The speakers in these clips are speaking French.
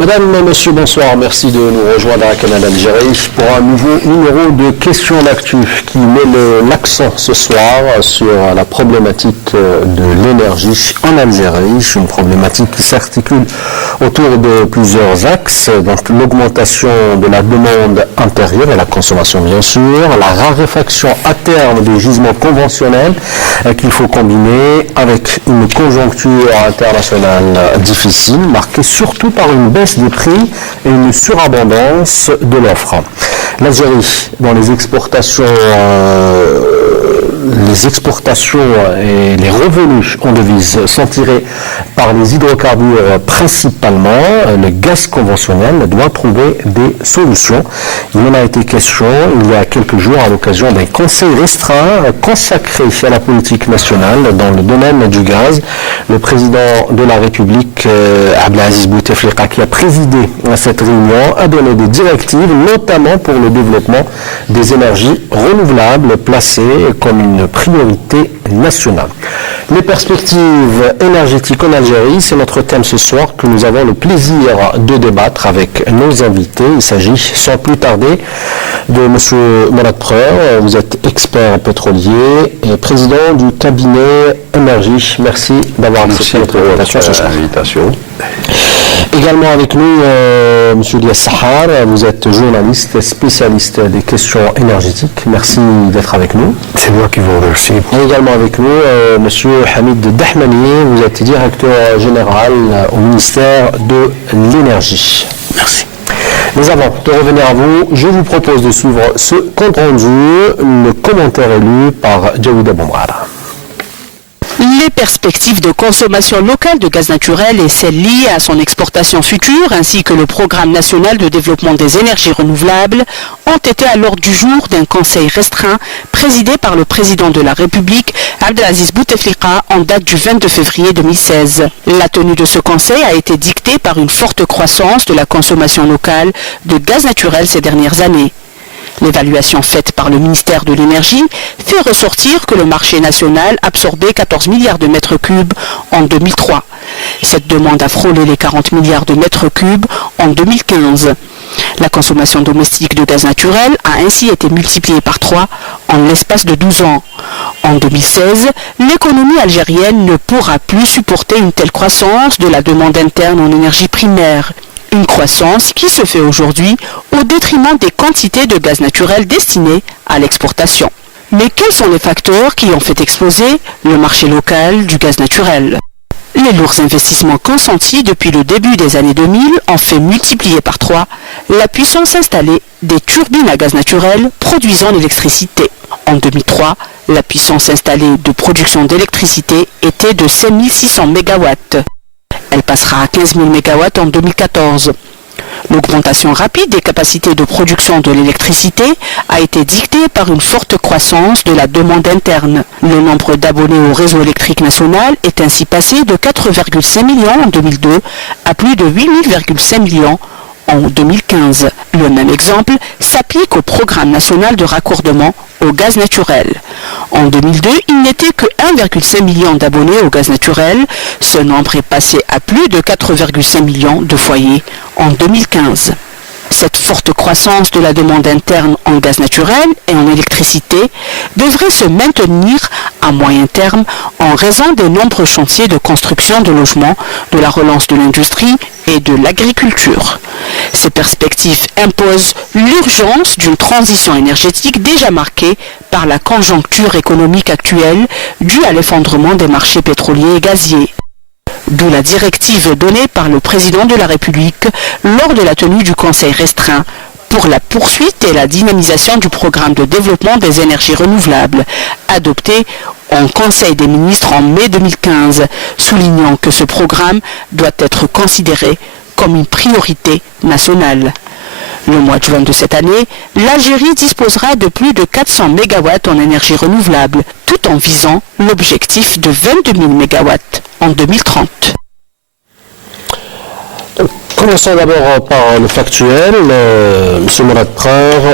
Madame, Monsieur, bonsoir. Merci de nous rejoindre à Canal Algérie pour un nouveau numéro de Questions d'actu qui met l'accent ce soir sur la problématique de l'énergie en Algérie. Une problématique qui s'articule autour de plusieurs axes. Donc l'augmentation de la demande intérieure et la consommation bien sûr, la raréfaction à terme des gisements conventionnels qu'il faut combiner avec une conjoncture internationale difficile, marquée surtout par une baisse des prix et une surabondance de l'offre. L'Algérie, dans les exportations et les revenus en devises sont tirés par les hydrocarbures principalement. Le gaz conventionnel doit trouver des solutions. Il en a été question il y a quelques jours à l'occasion d'un conseil restreint consacré à la politique nationale dans le domaine du gaz. Le président de la République, Abdelaziz Bouteflika, qui a présidé cette réunion, a donné des directives, notamment pour le développement des énergies renouvelables placées comme une priorité nationale. Les perspectives énergétiques en Algérie, c'est notre thème ce soir que nous avons le plaisir de débattre avec nos invités. Il s'agit sans plus tarder de M. Mourad Preur. Vous êtes expert pétrolier et président du cabinet Énergie. Merci d'avoir accepté notre invitation ce soir. Également avec nous, M. Lias Sahar, vous êtes journaliste spécialiste des questions énergétiques. Merci d'être avec nous. C'est moi qui vous remercie. Et également avec nous, M. Hamid Dahmani, vous êtes directeur général au ministère de l'Énergie. Merci. Mais avant de revenir à vous, je vous propose de suivre ce compte rendu, le commentaire élu par Jaouda Boumrara. Les perspectives de consommation locale de gaz naturel et celles liées à son exportation future, ainsi que le programme national de développement des énergies renouvelables, ont été à l'ordre du jour d'un conseil restreint présidé par le président de la République, Abdelaziz Bouteflika, en date du 22 février 2016. La tenue de ce conseil a été dictée par une forte croissance de la consommation locale de gaz naturel ces dernières années. L'évaluation faite par le ministère de l'Énergie fait ressortir que le marché national absorbait 14 milliards de mètres cubes en 2003. Cette demande a frôlé les 40 milliards de mètres cubes en 2015. La consommation domestique de gaz naturel a ainsi été multipliée par 3 en l'espace de 12 ans. En 2016, l'économie algérienne ne pourra plus supporter une telle croissance de la demande interne en énergie primaire. Une croissance qui se fait aujourd'hui au détriment des quantités de gaz naturel destinées à l'exportation. Mais quels sont les facteurs qui ont fait exploser le marché local du gaz naturel ? Les lourds investissements consentis depuis le début des années 2000 ont fait multiplier par 3 la puissance installée des turbines à gaz naturel produisant l'électricité. En 2003, la puissance installée de production d'électricité était de 5600 MW. Elle passera à 15 000 MW en 2014. L'augmentation rapide des capacités de production de l'électricité a été dictée par une forte croissance de la demande interne. Le nombre d'abonnés au réseau électrique national est ainsi passé de 4,5 millions en 2002 à plus de 8,5 millions en 2015. Le même exemple s'applique au programme national de raccordement au gaz naturel. En 2002, il n'était que 1,5 million d'abonnés au gaz naturel. Ce nombre est passé à plus de 4,5 millions de foyers en 2015. Cette forte croissance de la demande interne en gaz naturel et en électricité devrait se maintenir à moyen terme en raison des nombreux chantiers de construction de logements, de la relance de l'industrie et de l'agriculture. Ces perspectives imposent l'urgence d'une transition énergétique déjà marquée par la conjoncture économique actuelle due à l'effondrement des marchés pétroliers et gaziers. D'où la directive donnée par le président de la République lors de la tenue du Conseil restreint pour la poursuite et la dynamisation du programme de développement des énergies renouvelables, adopté en Conseil des ministres en mai 2015, soulignant que ce programme doit être considéré comme une priorité nationale. Le mois de juin de cette année, l'Algérie disposera de plus de 400 MW en énergie renouvelable, tout en visant l'objectif de 22 000 MW en 2030. Commençons d'abord par le factuel. Monsieur Mourad Prar,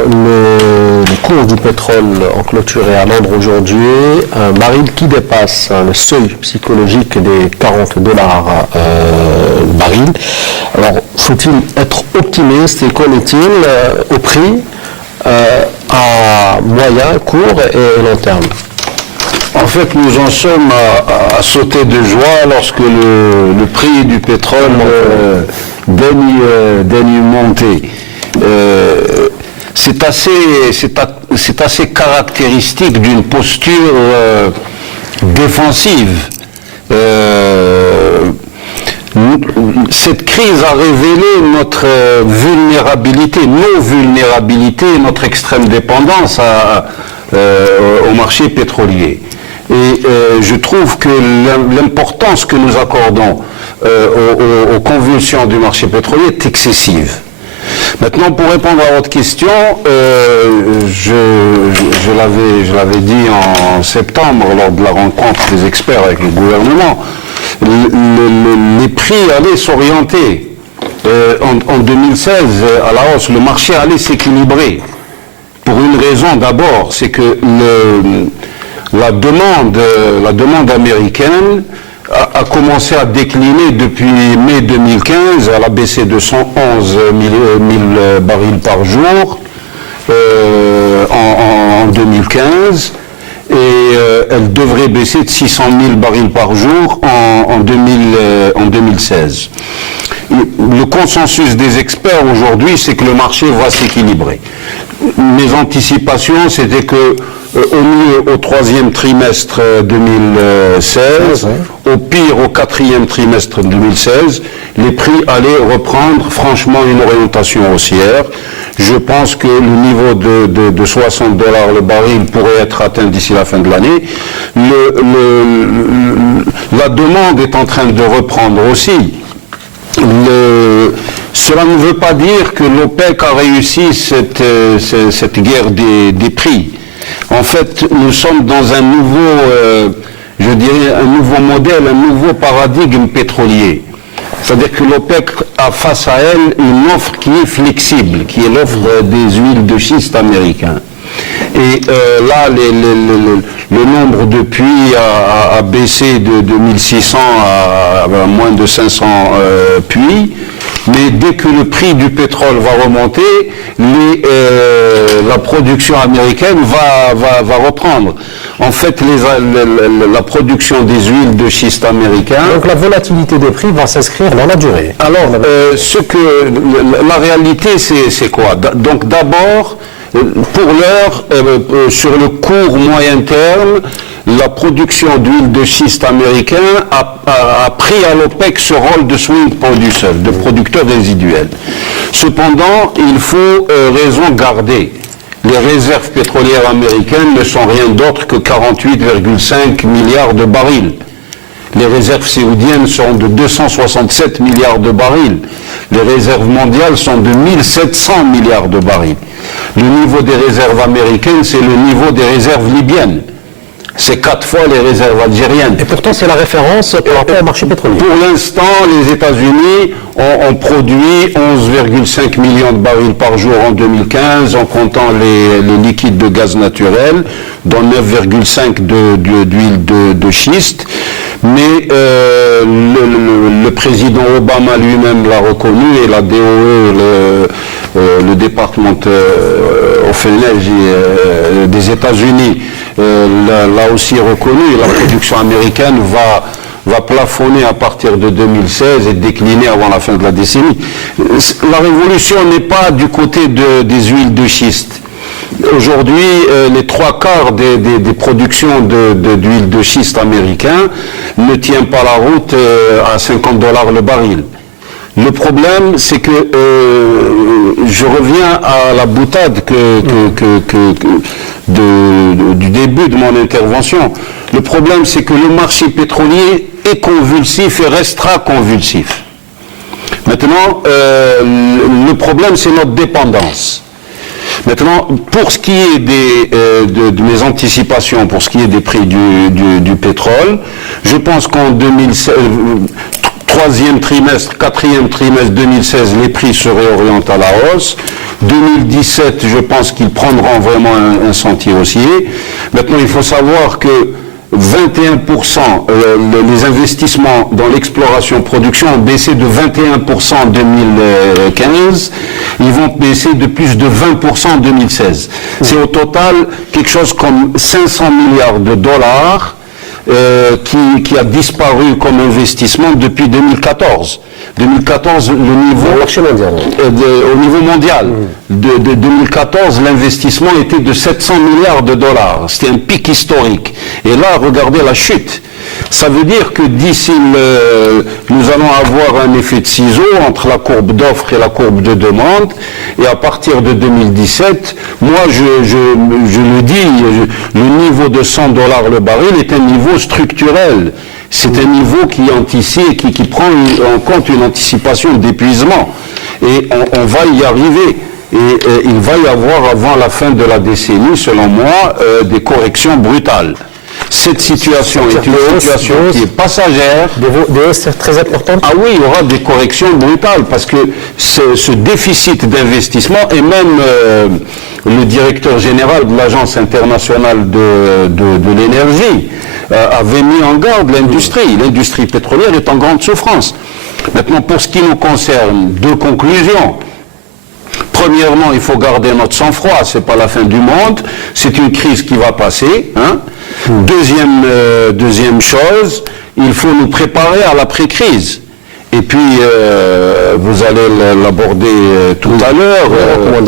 les cours du pétrole ont clôturé à Londres aujourd'hui. Un baril qui dépasse le seuil psychologique des $40 le baril. Alors, faut-il être optimiste et qu'en est-il au prix à moyen, court et long terme? En fait, nous en sommes à sauter de joie lorsque le prix du pétrole daigne monter. C'est assez caractéristique d'une posture défensive. Cette crise a révélé notre vulnérabilité, nos vulnérabilités, notre extrême dépendance au marché pétrolier. Et je trouve que l'importance que nous accordons aux convulsions du marché pétrolier est excessive. Maintenant, pour répondre à votre question, je l'avais dit en septembre lors de la rencontre des experts avec le gouvernement, les prix allaient s'orienter. En 2016, à la hausse, le marché allait s'équilibrer. Pour une raison d'abord, c'est que la demande américaine a commencé à décliner depuis mai 2015. Elle a baissé de 111 000 barils par jour en 2015 et elle devrait baisser de 600 000 barils par jour en 2016. Le consensus des experts aujourd'hui, c'est que le marché va s'équilibrer. Mes anticipations, c'était que au mieux au troisième trimestre 2016, au pire au quatrième trimestre 2016, les prix allaient reprendre franchement une orientation haussière. Je pense que le niveau de 60 $ le baril pourrait être atteint d'ici la fin de l'année. La demande est en train de reprendre aussi. Cela ne veut pas dire que l'OPEC a réussi cette guerre des prix. En fait, nous sommes dans un nouveau, je dirais, un nouveau modèle, un nouveau paradigme pétrolier. C'est-à-dire que l'OPEC a face à elle une offre qui est flexible, qui est l'offre des huiles de schiste américains. Et là, le nombre de puits a baissé de 1600 à moins de 500 puits. Mais dès que le prix du pétrole va remonter, la production américaine va reprendre. En fait, la production des huiles de schiste américains... Donc la volatilité des prix va s'inscrire dans la durée. Alors, la réalité, c'est quoi? Donc d'abord, pour l'heure, sur le court moyen terme, la production d'huile de schiste américain a pris à l'OPEC ce rôle de swing producer, de producteur résiduel. Cependant, il faut raison garder. Les réserves pétrolières américaines ne sont rien d'autre que 48,5 milliards de barils. Les réserves saoudiennes sont de 267 milliards de barils. Les réserves mondiales sont de 1700 milliards de barils. Le niveau des réserves américaines, c'est le niveau des réserves libyennes. C'est 4 fois les réserves algériennes. Et pourtant, c'est la référence par rapport au marché pétrolier. Pour l'instant, les États-Unis ont produit 11,5 millions de barils par jour en 2015, en comptant les liquides de gaz naturel, dont 9,5 d'huile de schiste. Mais le président Obama lui-même l'a reconnu, et la DOE, le département of Energy des États-Unis, l'a aussi reconnu. La production américaine va plafonner à partir de 2016 et décliner avant la fin de la décennie. La révolution n'est pas du côté des huiles de schiste. Aujourd'hui, les 3/4 des productions d'huile de schiste américain ne tiennent pas la route à 50 $ le baril. Le problème, c'est que je reviens à la boutade du début de mon intervention. Le problème, c'est que le marché pétrolier est convulsif et restera convulsif. Maintenant, le problème, c'est notre dépendance. Maintenant, pour ce qui est de mes anticipations, pour ce qui est des prix du pétrole, je pense qu'en 2016, troisième trimestre, quatrième trimestre 2016, les prix se réorientent à la hausse. 2017, je pense qu'ils prendront vraiment un sentier haussier. Maintenant, il faut savoir que 21%, les investissements dans l'exploration-production ont baissé de 21% en 2015. Ils vont baisser de plus de 20% en 2016. C'est au total quelque chose comme 500 milliards de dollars qui a disparu comme investissement depuis 2014. 2014, le niveau au niveau mondial. De 2014, l'investissement était de 700 milliards de dollars. C'était un pic historique. Et là, regardez la chute. Ça veut dire que d'ici nous allons avoir un effet de ciseau entre la courbe d'offre et la courbe de demande. Et à partir de 2017, moi je le dis, le niveau de 100 $ le baril est un niveau structurel. C'est un niveau qui anticipe, qui prend en compte une anticipation d'épuisement. Et on va y arriver. Et il va y avoir avant la fin de la décennie, selon moi, des corrections brutales. Cette situation est une situation qui est passagère. Des hausses très importantes. Ah oui, il y aura des corrections brutales parce que ce déficit d'investissement, et même le directeur général de l'Agence internationale de l'énergie avait mis en garde l'industrie. L'industrie pétrolière est en grande souffrance. Maintenant, pour ce qui nous concerne, deux conclusions. Premièrement, il faut garder notre sang-froid, c'est pas la fin du monde, c'est une crise qui va passer. Hein. Deuxième chose, il faut nous préparer à l'après-crise. Et puis, vous allez l'aborder tout à l'heure,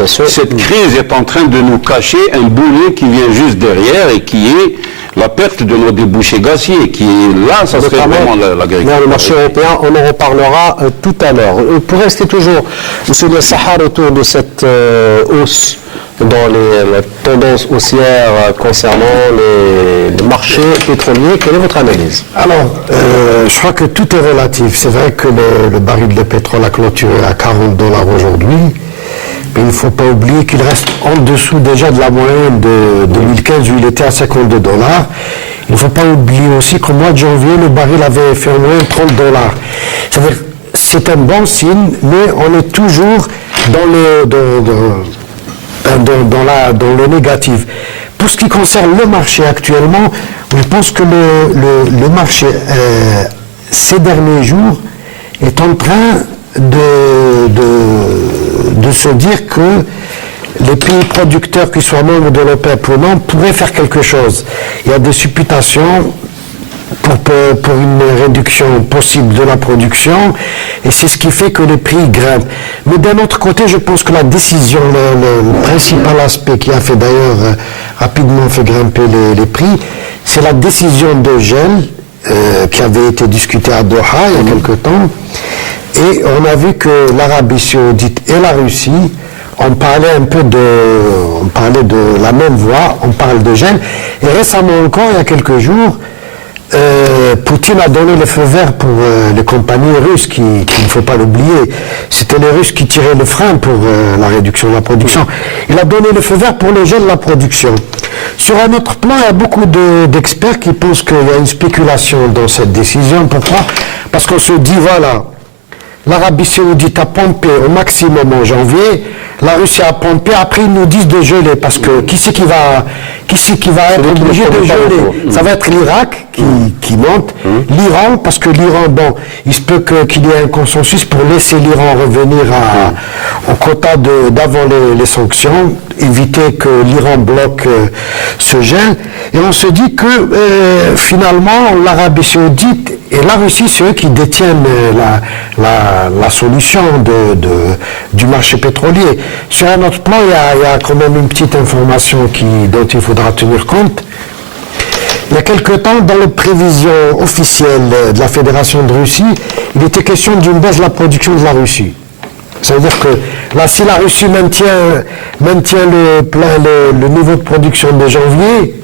cette crise est en train de nous cacher un boulet qui vient juste derrière et qui est la perte de nos débouchés gaziers, qui est là, ça serait vraiment l'agriculture. Dans le marché européen, on en reparlera tout à l'heure. Pour rester toujours, M. Le Sahar, autour de cette hausse dans la tendance haussière concernant les marchés pétroliers, quelle est votre analyse? Alors, je crois que tout est relatif. C'est vrai que le baril de pétrole a clôturé à 40 $ aujourd'hui. Mais il ne faut pas oublier qu'il reste en dessous déjà de la moyenne de 2015 où il était à 52 $. Il ne faut pas oublier aussi qu'au mois de janvier, le baril avait fait au moins 30 $. C'est-à-dire, c'est un bon signe, mais on est toujours dans le négatif. Pour ce qui concerne le marché actuellement, je pense que le marché, ces derniers jours, est en train de se dire que les pays producteurs qui soient membres de l'OPEP ou non pourraient faire quelque chose. Il y a des supputations pour une réduction possible de la production et c'est ce qui fait que les prix grimpent. Mais d'un autre côté, je pense que la décision, le principal aspect qui a fait d'ailleurs rapidement fait grimper les prix, c'est la décision de gel qui avait été discutée à Doha il y a quelque temps. Et on a vu que l'Arabie Saoudite et la Russie on parlait de la même voix, on parle de gel. Et récemment encore, il y a quelques jours, Poutine a donné le feu vert pour les compagnies russes, qui il ne faut pas l'oublier. C'était les Russes qui tiraient le frein pour la réduction de la production. Il a donné le feu vert pour le gel de la production. Sur un autre plan, il y a beaucoup d'experts qui pensent qu'il y a une spéculation dans cette décision. Pourquoi? Parce qu'on se dit, voilà, l'Arabie Saoudite a pompé au maximum en janvier, la Russie a pompé, après ils nous disent de geler, parce que qui c'est qui va être obligé de geler? Ça va être l'Irak qui monte, l'Iran, parce que l'Iran, bon, il se peut qu'il y ait un consensus pour laisser l'Iran revenir au quota d'avant les sanctions, éviter que l'Iran bloque ce gel, et on se dit que finalement l'Arabie Saoudite et la Russie, c'est eux qui détiennent la solution du marché pétrolier. Sur un autre plan, il y a quand même une petite information dont il faudra tenir compte. Il y a quelque temps, dans les prévisions officielles de la Fédération de Russie, il était question d'une baisse de la production de la Russie. Ça veut dire que là, si la Russie maintient le niveau de production de janvier,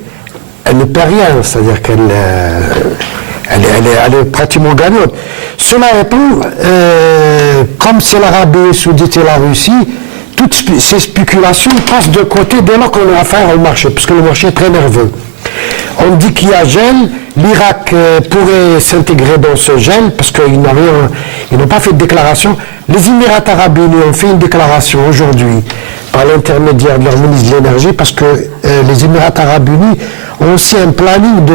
elle ne perd rien, c'est-à-dire qu'elle est pratiquement gagnante. Cela étant, comme c'est l'Arabie Saoudite et la Russie, toutes ces spéculations passent de côté dès lors qu'on a affaire au marché, parce que le marché est très nerveux. On dit qu'il y a gel, l'Irak pourrait s'intégrer dans ce gel parce qu'ils n'ont pas fait de déclaration. Les Émirats Arabes Unis ont fait une déclaration aujourd'hui par l'intermédiaire de leur ministre de l'énergie parce que les Émirats Arabes Unis ont aussi un planning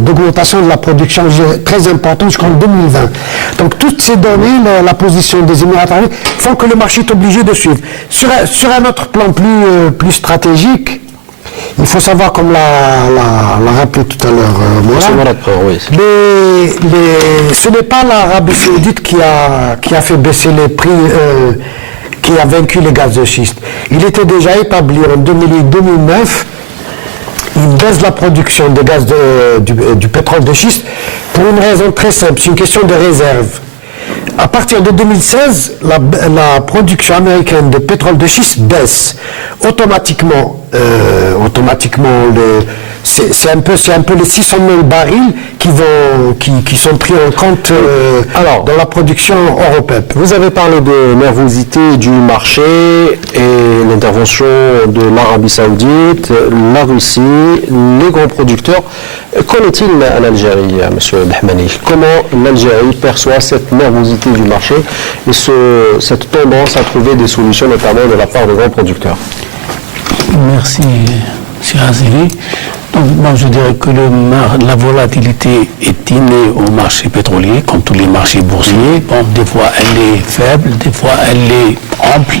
d'augmentation de la production très important jusqu'en 2020. Donc toutes ces données, la position des Émirats Arabes Unis font que le marché est obligé de suivre. Sur un autre plan plus stratégique, il faut savoir, comme l'a rappelé tout à l'heure ce n'est pas l'Arabie Saoudite qui a fait baisser les prix, qui a vaincu les gaz de schiste. Il était déjà établi en 2008-2009 une baisse de la production des gaz du pétrole de schiste pour une raison très simple, c'est une question de réserve. À partir de 2016, la production américaine de pétrole de schiste baisse. Automatiquement, c'est un peu les 600 000 barils qui sont pris en compte dans la production européenne. Vous avez parlé de nervosité du marché et l'intervention de l'Arabie Saoudite, la Russie, les grands producteurs. Qu'en est-il en Algérie, M. Behmani? Comment l'Algérie perçoit cette nervosité du marché et cette tendance à trouver des solutions, notamment de la part des grands producteurs? Merci, M. Azili. Donc, je dirais que la volatilité est innée au marché pétrolier, comme tous les marchés boursiers. Bon, des fois, elle est faible, des fois, elle est ample.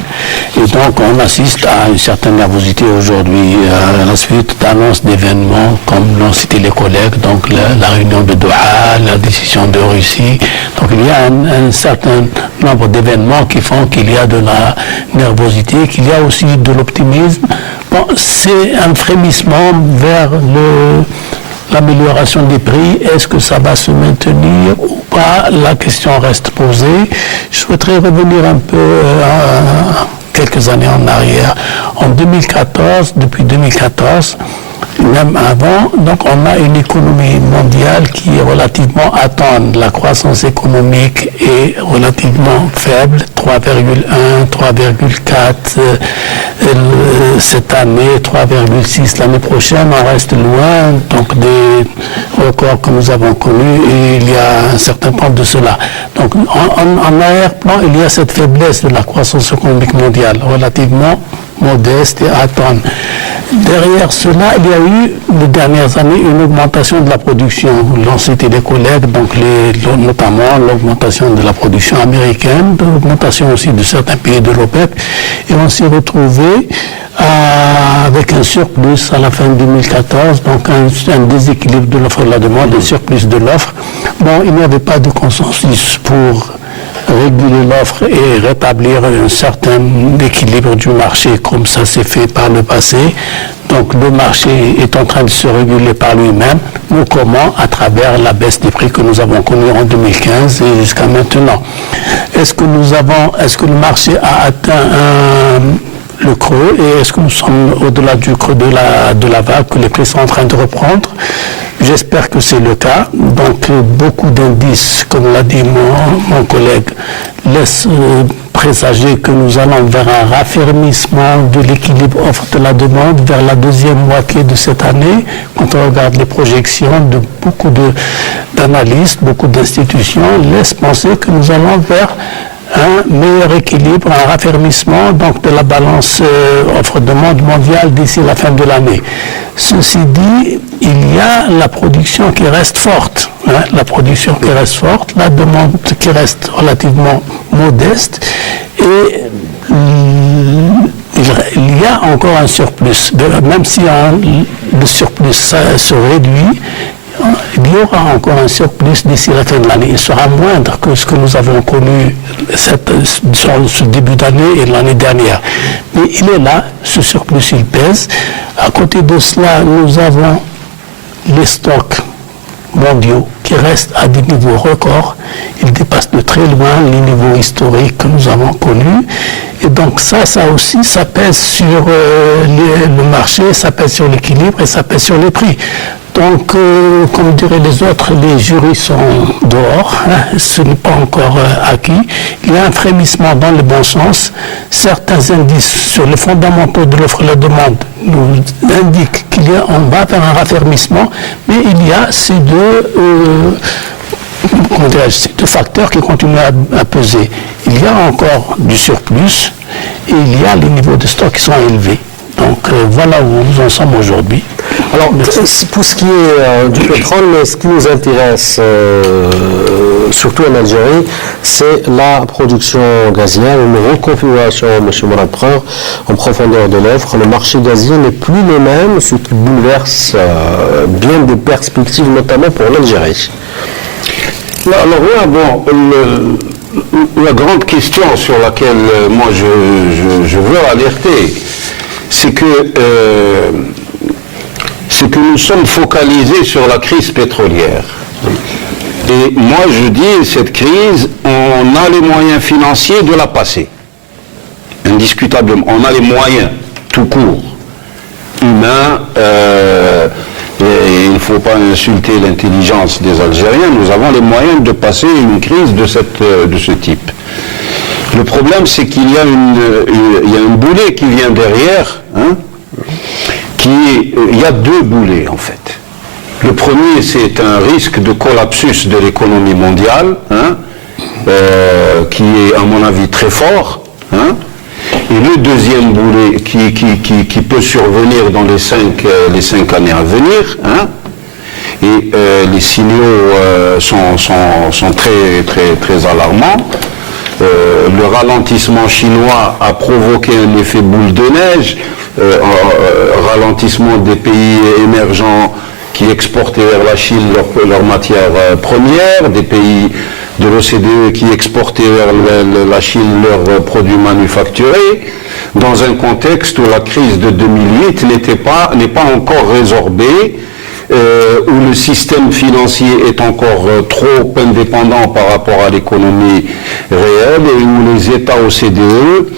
Et donc, on assiste à une certaine nervosité aujourd'hui, à la suite d'annonces d'événements, comme l'ont cité les collègues, donc la réunion de Doha, la décision de Russie. Donc, il y a un certain nombre d'événements qui font qu'il y a de la nervosité, qu'il y a aussi de l'optimisme. Bon, c'est un frémissement vers l'amélioration des prix. Est-ce que ça va se maintenir ou pas? La question reste posée. Je souhaiterais revenir un peu quelques années en arrière. En 2014, depuis 2014, même avant, donc on a une économie mondiale qui est relativement attendre. La croissance économique est relativement faible, 3,1, 3,4 cette année, 3,6 l'année prochaine. On reste loin donc des records que nous avons connus et il y a un certain temps de cela. Donc en arrière-plan, il y a cette faiblesse de la croissance économique mondiale, relativement modeste et attendre. Derrière cela, il y a eu, les dernières années, une augmentation de la production. L'ont cité les collègues, donc notamment l'augmentation de la production américaine, l'augmentation aussi de certains pays de l'OPEP. Et on s'est retrouvé avec un surplus à la fin 2014, donc un déséquilibre de l'offre et de la demande, un surplus de l'offre. Bon, il n'y avait pas de consensus pour réguler l'offre et rétablir un certain équilibre du marché comme ça s'est fait par le passé. Donc le marché est en train de se réguler par lui-même. Mais comment? À travers la baisse des prix que nous avons connue en 2015 et jusqu'à maintenant. Est-ce que le marché a atteint le creux et est-ce que nous sommes au-delà du creux de la vague, que les prix sont en train de reprendre? J'espère que c'est le cas. Donc, beaucoup d'indices, comme l'a dit mon collègue, laissent présager que nous allons vers un raffermissement de l'équilibre offre de la demande vers la deuxième moitié de cette année. Quand on regarde les projections de beaucoup d'analystes, beaucoup d'institutions, laissent penser que nous allons vers un meilleur équilibre, un raffermissement donc de la balance offre-demande mondiale d'ici la fin de l'année. Ceci dit, il y a la production qui reste forte, la production qui reste forte, la demande qui reste relativement modeste et il y a encore un surplus. Même si le surplus se réduit, il y aura encore un surplus d'ici la fin de l'année. Il sera moindre que ce que nous avons connu sur ce début d'année et l'année dernière. Mais il est là, ce surplus, il pèse. À côté de cela, nous avons les stocks mondiaux qui restent à des niveaux records. Ils dépassent de très loin les niveaux historiques que nous avons connus. Et donc ça aussi, ça pèse sur le marché, ça pèse sur l'équilibre et ça pèse sur les prix. Donc, comme diraient les autres, les jurys sont dehors, hein, ce n'est pas encore acquis. Il y a un frémissement dans le bon sens. Certains indices sur les fondamentaux de l'offre et la demande nous indiquent qu'on va vers un raffermissement, mais il y a ces deux facteurs qui continuent à peser. Il y a encore du surplus et il y a les niveaux de stock qui sont élevés. Donc voilà où nous en sommes aujourd'hui. Alors, pour ce qui est du pétrole, ce qui nous intéresse, surtout en Algérie, c'est la production gazière, une reconfiguration, M. Mourad Preur, en profondeur de l'offre. Le marché gazier n'est plus le même, ce qui bouleverse bien des perspectives, notamment pour l'Algérie. Alors là, bon, la grande question sur laquelle moi je veux alerter, c'est que nous sommes focalisés sur la crise pétrolière. Et moi je dis, cette crise, on a les moyens financiers de la passer. Indiscutablement. On a les moyens, tout court. Humains, et il ne faut pas insulter l'intelligence des Algériens, nous avons les moyens de passer une crise de ce type. Le problème, c'est qu'il y a un boulet qui vient derrière, hein, il y a deux boulets en fait. Le premier, c'est un risque de collapsus de l'économie mondiale, hein, qui est à mon avis très fort, hein. Et le deuxième boulet qui peut survenir dans les 5 années à venir, hein, et les signaux sont très, très, très alarmants. Le ralentissement chinois a provoqué un effet boule de neige, ralentissement des pays émergents qui exportaient vers la Chine leurs matières premières, des pays de l'OCDE qui exportaient vers la Chine leurs produits manufacturés, dans un contexte où la crise de 2008 n'est pas encore résorbée, où le système financier est encore trop indépendant par rapport à l'économie réelle et où les États OCDE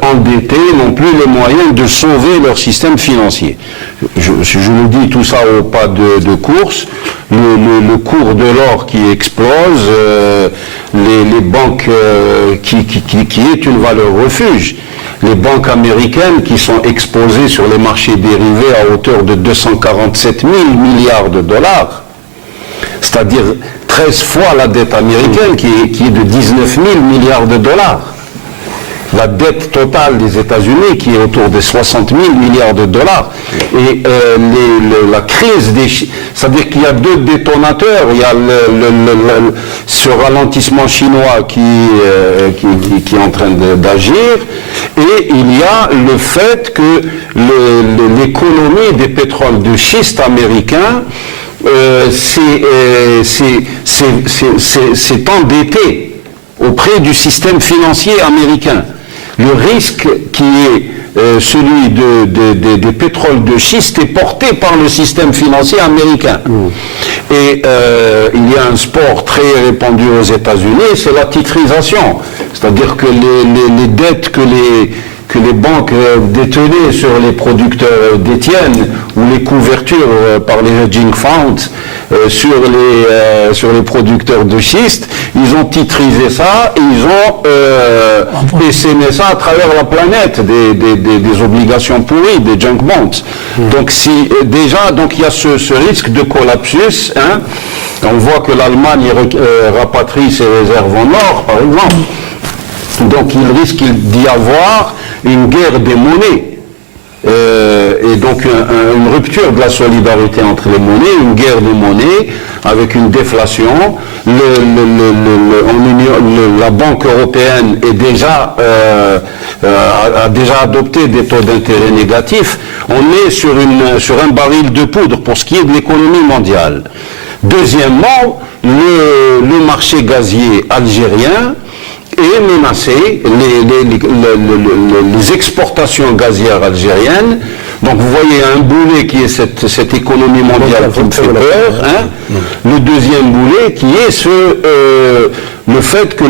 endettés n'ont plus les moyens de sauver leur système financier. Je vous dis tout ça au pas de course, le cours de l'or qui explose, les banques qui est une valeur refuge, les banques américaines qui sont exposées sur les marchés dérivés à hauteur de 247 000 milliards de dollars, c'est-à-dire 13 fois la dette américaine qui est de 19 000 milliards de dollars. La dette totale des États-Unis qui est autour de 60 000 milliards de dollars. Et la crise c'est-à-dire qu'il y a deux détonateurs. Il y a ce ralentissement chinois qui est en train d'agir, et il y a le fait que l'économie des pétroles de schiste américains s'est endettée auprès du système financier américain. Le risque qui est celui des pétroles de schiste est porté par le système financier américain. Et il y a un sport très répandu aux États-Unis, c'est la titrisation. C'est-à-dire que les dettes que les banques détenaient sur les producteurs détiennent, ou les couvertures par les hedging funds sur les producteurs de schiste, ils ont titrisé ça et ils ont essaimé ça à travers la planète, des obligations pourries, des junk bonds. Donc donc il y a ce risque de collapsus, hein. On voit que l'Allemagne rapatrie ses réserves en or, par exemple. Donc il risque d'y avoir une guerre des monnaies, et donc une rupture de la solidarité entre les monnaies, une guerre des monnaies avec une déflation. La Banque européenne a déjà adopté des taux d'intérêt négatifs. On est sur un baril de poudre pour ce qui est de l'économie mondiale. Deuxièmement, le marché gazier algérien est menacé, les exportations gazières algériennes. Donc vous voyez un boulet qui est cette économie mondiale qui me fait peur, hein. Le deuxième boulet qui est le fait que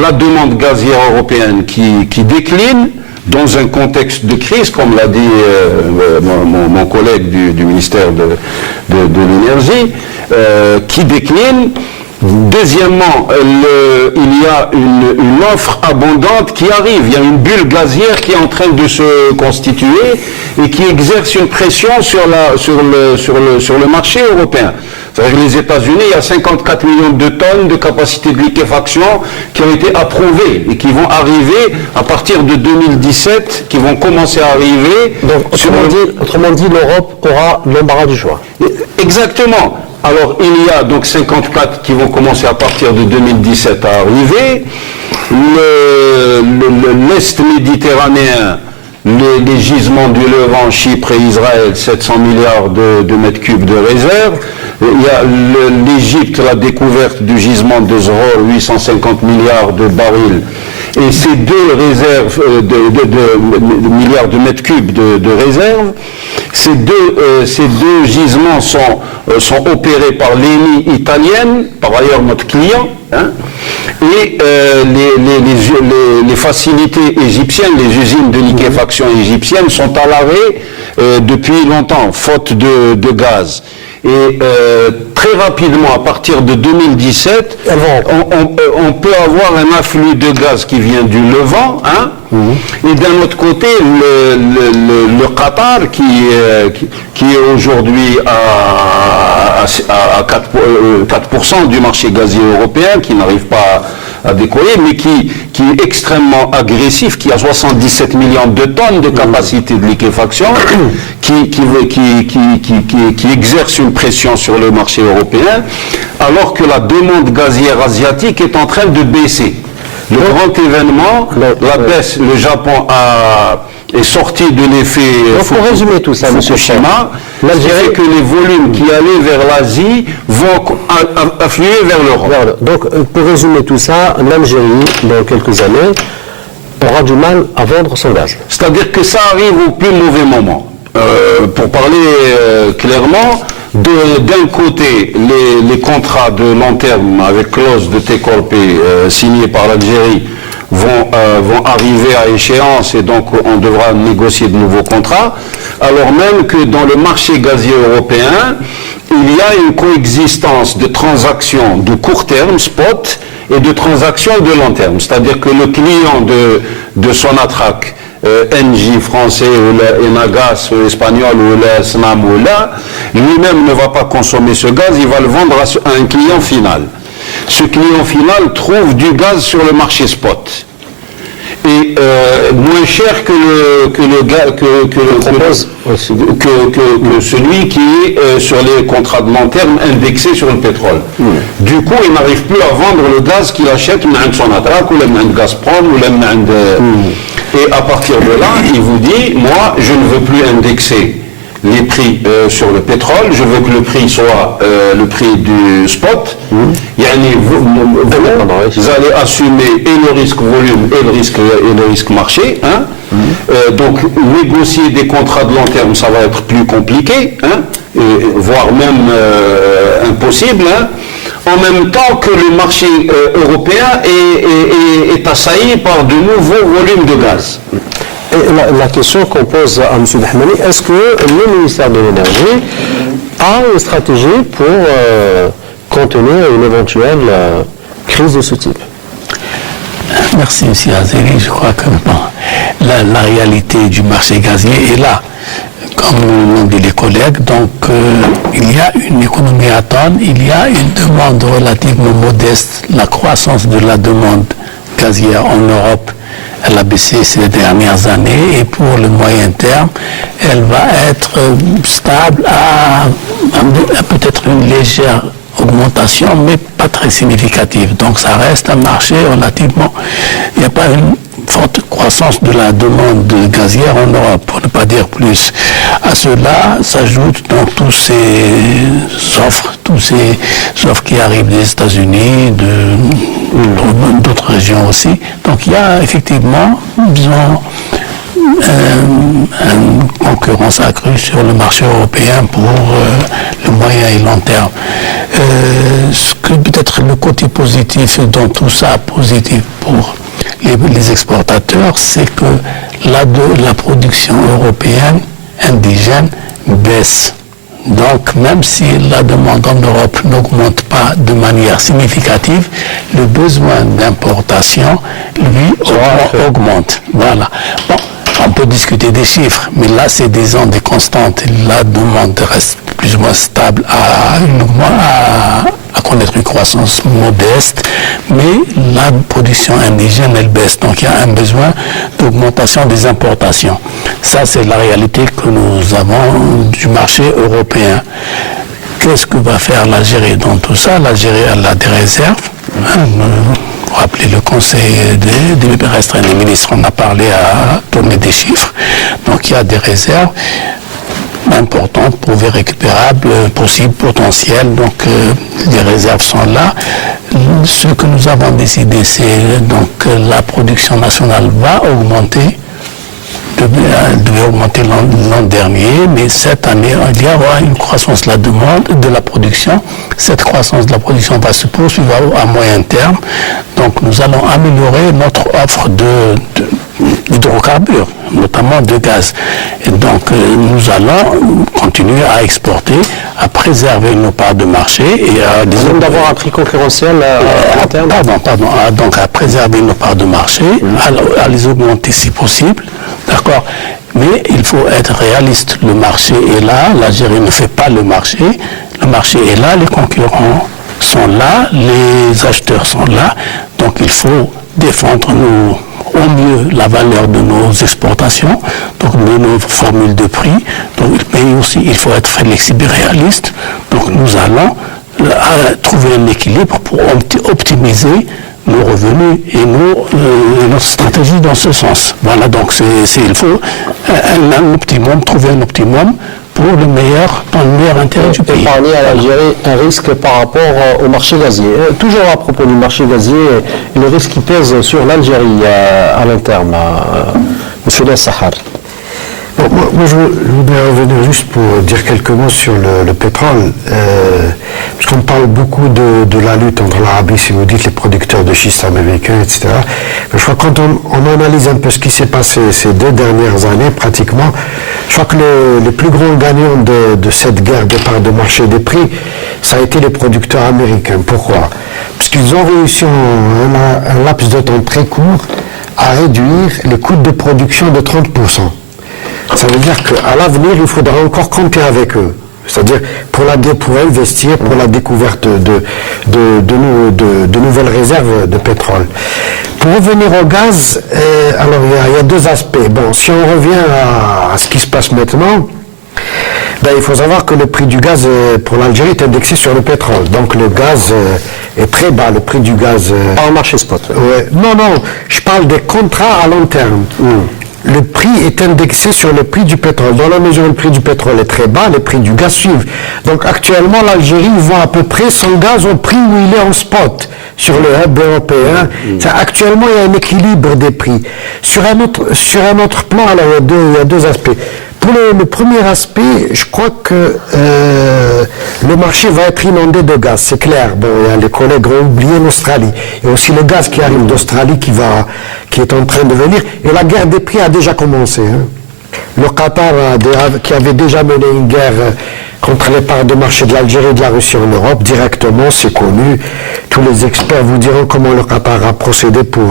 la demande gazière européenne qui décline, dans un contexte de crise, comme l'a dit mon collègue du ministère de l'Énergie, qui décline. Deuxièmement, il y a une offre abondante qui arrive. Il y a une bulle gazière qui est en train de se constituer et qui exerce une pression sur le marché européen. C'est-à-dire que les États-Unis, il y a 54 millions de tonnes de capacité de liquéfaction qui ont été approuvées et qui vont arriver à partir de 2017, qui vont commencer à arriver. Donc, autrement dit, l'Europe aura l'embarras du choix. Exactement. Alors, il y a donc 54 qui vont commencer à partir de 2017 à arriver. L'Est méditerranéen, les gisements du Levant, Chypre et Israël, 700 milliards de mètres cubes de réserve. Il y a l'Égypte, la découverte du gisement de Zohr, 850 milliards de barils. Et ces deux réserves, de milliards de mètres cubes de réserve, ces deux gisements sont opérés par l'ENI italienne, par ailleurs notre client, hein, et les facilités égyptiennes, les usines de liquéfaction égyptiennes sont à l'arrêt depuis longtemps, faute de gaz. Et très rapidement, à partir de 2017, on peut avoir un afflux de gaz qui vient du Levant, hein, et d'un autre côté, le Qatar, qui est aujourd'hui à 4% du marché gazier européen, qui n'arrive pas à décoller, mais qui est extrêmement agressif, qui a 77 millions de tonnes de capacité de liquéfaction, qui exerce une pression sur le marché européen, alors que la demande gazière asiatique est en train de baisser. Le grand événement, la baisse, le Japon est sorti de l'effet Fukushima, c'est que les volumes qui allaient vers l'Asie vont affluer vers l'Europe. Donc, pour résumer tout ça, l'Algérie, dans quelques années, aura du mal à vendre son gaz. C'est-à-dire que ça arrive au plus mauvais moment. Pour parler clairement, d'un côté, les contrats de long terme avec clause de take-or-pay signés par l'Algérie vont arriver à échéance et donc on devra négocier de nouveaux contrats, alors même que dans le marché gazier européen, il y a une coexistence de transactions de court terme, spot, et de transactions de long terme. C'est-à-dire que le client de Sonatrach, Engie français ou le Enagas espagnol ou le Snam ou là, lui-même ne va pas consommer ce gaz, il va le vendre à un client final. Ce client final trouve du gaz sur le marché spot et moins cher que celui qui est sur les contrats de long terme indexés sur le pétrole. Du coup, il n'arrive plus à vendre le gaz qu'il achète de Sonatrach ou de Gazprom ou et à partir de là, il vous dit, moi, je ne veux plus indexer les prix sur le pétrole, je veux que le prix soit le prix du spot. Vous allez assumer et le risque volume et le risque marché. Hein. Donc négocier des contrats de long terme, ça va être plus compliqué, hein, voire même impossible. Hein. En même temps que le marché européen est assailli par de nouveaux volumes de gaz. Et la question qu'on pose à M. Dahmani, est-ce que le ministère de l'Énergie a une stratégie pour contenir une éventuelle crise de ce type? Merci, M. Azeri. Je crois que la réalité du marché gazier est là. Comme l'ont dit les collègues, donc il y a une économie à tonnes, il y a une demande relativement modeste. La croissance de la demande gazière en Europe, elle a baissé ces dernières années et pour le moyen terme, elle va être stable à peut-être une légère augmentation, mais pas très significative. Donc ça reste un marché relativement... Il n'y a pas une forte croissance de la demande gazière en Europe, pour ne pas dire plus. À cela s'ajoutent donc tous ces offres qui arrivent des États-Unis, d'autres régions aussi. Donc il y a effectivement, disons, une concurrence accrue sur le marché européen pour le moyen et long terme. Ce que peut-être le côté positif dans tout ça, positif pour les exportateurs, c'est que la production européenne indigène baisse. Donc, même si la demande en Europe n'augmente pas de manière significative, le besoin d'importation, lui, augmente. Voilà. Bon, on peut discuter des chiffres, mais là, c'est des constantes. La demande reste plus ou moins stable à connaître une croissance modeste, mais la production indigène, elle baisse. Donc, il y a un besoin d'augmentation des importations. Ça, c'est la réalité que nous avons du marché européen. Qu'est-ce que va faire l'Algérie dans tout ça? L'Algérie, elle a des réserves. Vous rappelez le Conseil des restreints des ministres, on a parlé à donner des chiffres. Donc, il y a des réserves importantes, prouvées, récupérables, possibles, potentielles. Donc, les réserves sont là. Ce que nous avons décidé, c'est donc la production nationale va augmenter. Elle devait augmenter l'an dernier, mais cette année, il y aura une croissance de la demande, de la production. Cette croissance de la production va se poursuivre à moyen terme. Donc, nous allons améliorer notre offre d'hydrocarbures, notamment de gaz. Et donc, nous allons continuer à exporter, à préserver nos parts de marché et à d'avoir un prix concurrentiel à terme. Donc à préserver nos parts de marché, à les augmenter si possible, d'accord. Mais il faut être réaliste. Le marché est là, l'Algérie ne fait pas le marché est là, les concurrents sont là, les acheteurs sont là, donc il faut défendre au mieux la valeur de nos exportations, donc de nos formules de prix, mais aussi il faut être flexible et réaliste. Donc nous allons trouver un équilibre pour optimiser nos revenus et notre stratégie dans ce sens. Voilà, donc il faut un optimum, trouver un optimum pour dans le meilleur intérêt du pays. Épargner à l'Algérie un risque par rapport au marché gazier. Toujours à propos du marché gazier, le risque qui pèse sur l'Algérie à long terme, M. El Sahar. Bon, moi, je voudrais revenir juste pour dire quelques mots sur le pétrole, parce qu'on parle beaucoup de la lutte entre l'Arabie saoudite, les producteurs de schiste américains, etc. Mais je crois que quand on analyse un peu ce qui s'est passé ces 2 dernières années, pratiquement, je crois que les plus grands gagnants de cette guerre de part de marché des prix, ça a été les producteurs américains. Pourquoi? Parce qu'ils ont réussi en un laps de temps très court à réduire les coûts de production de 30%. Ça veut dire qu'à l'avenir, il faudra encore compter avec eux. C'est-à-dire pour investir, pour la découverte de nouvelles réserves de pétrole. Pour revenir au gaz, alors il y a 2 aspects. Bon, si on revient à ce qui se passe maintenant, il faut savoir que le prix du gaz pour l'Algérie est indexé sur le pétrole. Donc le gaz est très bas, le prix du gaz. Pas au marché spot. Non, je parle des contrats à long terme. Le prix est indexé sur le prix du pétrole. Dans la mesure où le prix du pétrole est très bas, les prix du gaz suivent. Donc actuellement, l'Algérie vend à peu près son gaz au prix où il est en spot sur le hub européen. Actuellement, il y a un équilibre des prix. Sur un autre plan, alors il y a deux aspects. Pour le premier aspect, je crois que le marché va être inondé de gaz, c'est clair. Bon, les collègues ont oublié l'Australie. Il y a aussi le gaz qui arrive d'Australie qui est en train de venir. Et la guerre des prix a déjà commencé. Le Qatar, qui avait déjà mené une guerre contre les parts de marché de l'Algérie et de la Russie en Europe, directement, c'est connu. Tous les experts vous diront comment le Qatar a procédé pour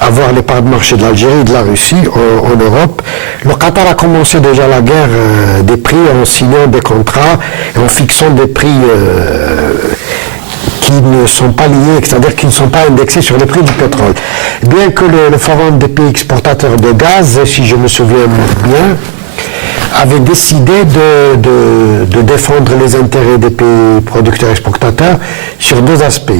avoir les parts de marché de l'Algérie et de la Russie en Europe. Le Qatar a commencé déjà la guerre des prix en signant des contrats et en fixant des prix qui ne sont pas liés, c'est-à-dire qui ne sont pas indexés sur les prix du pétrole. Bien que le Forum des pays exportateurs de gaz, si je me souviens bien, avait décidé de défendre les intérêts des pays producteurs et exportateurs sur 2 aspects.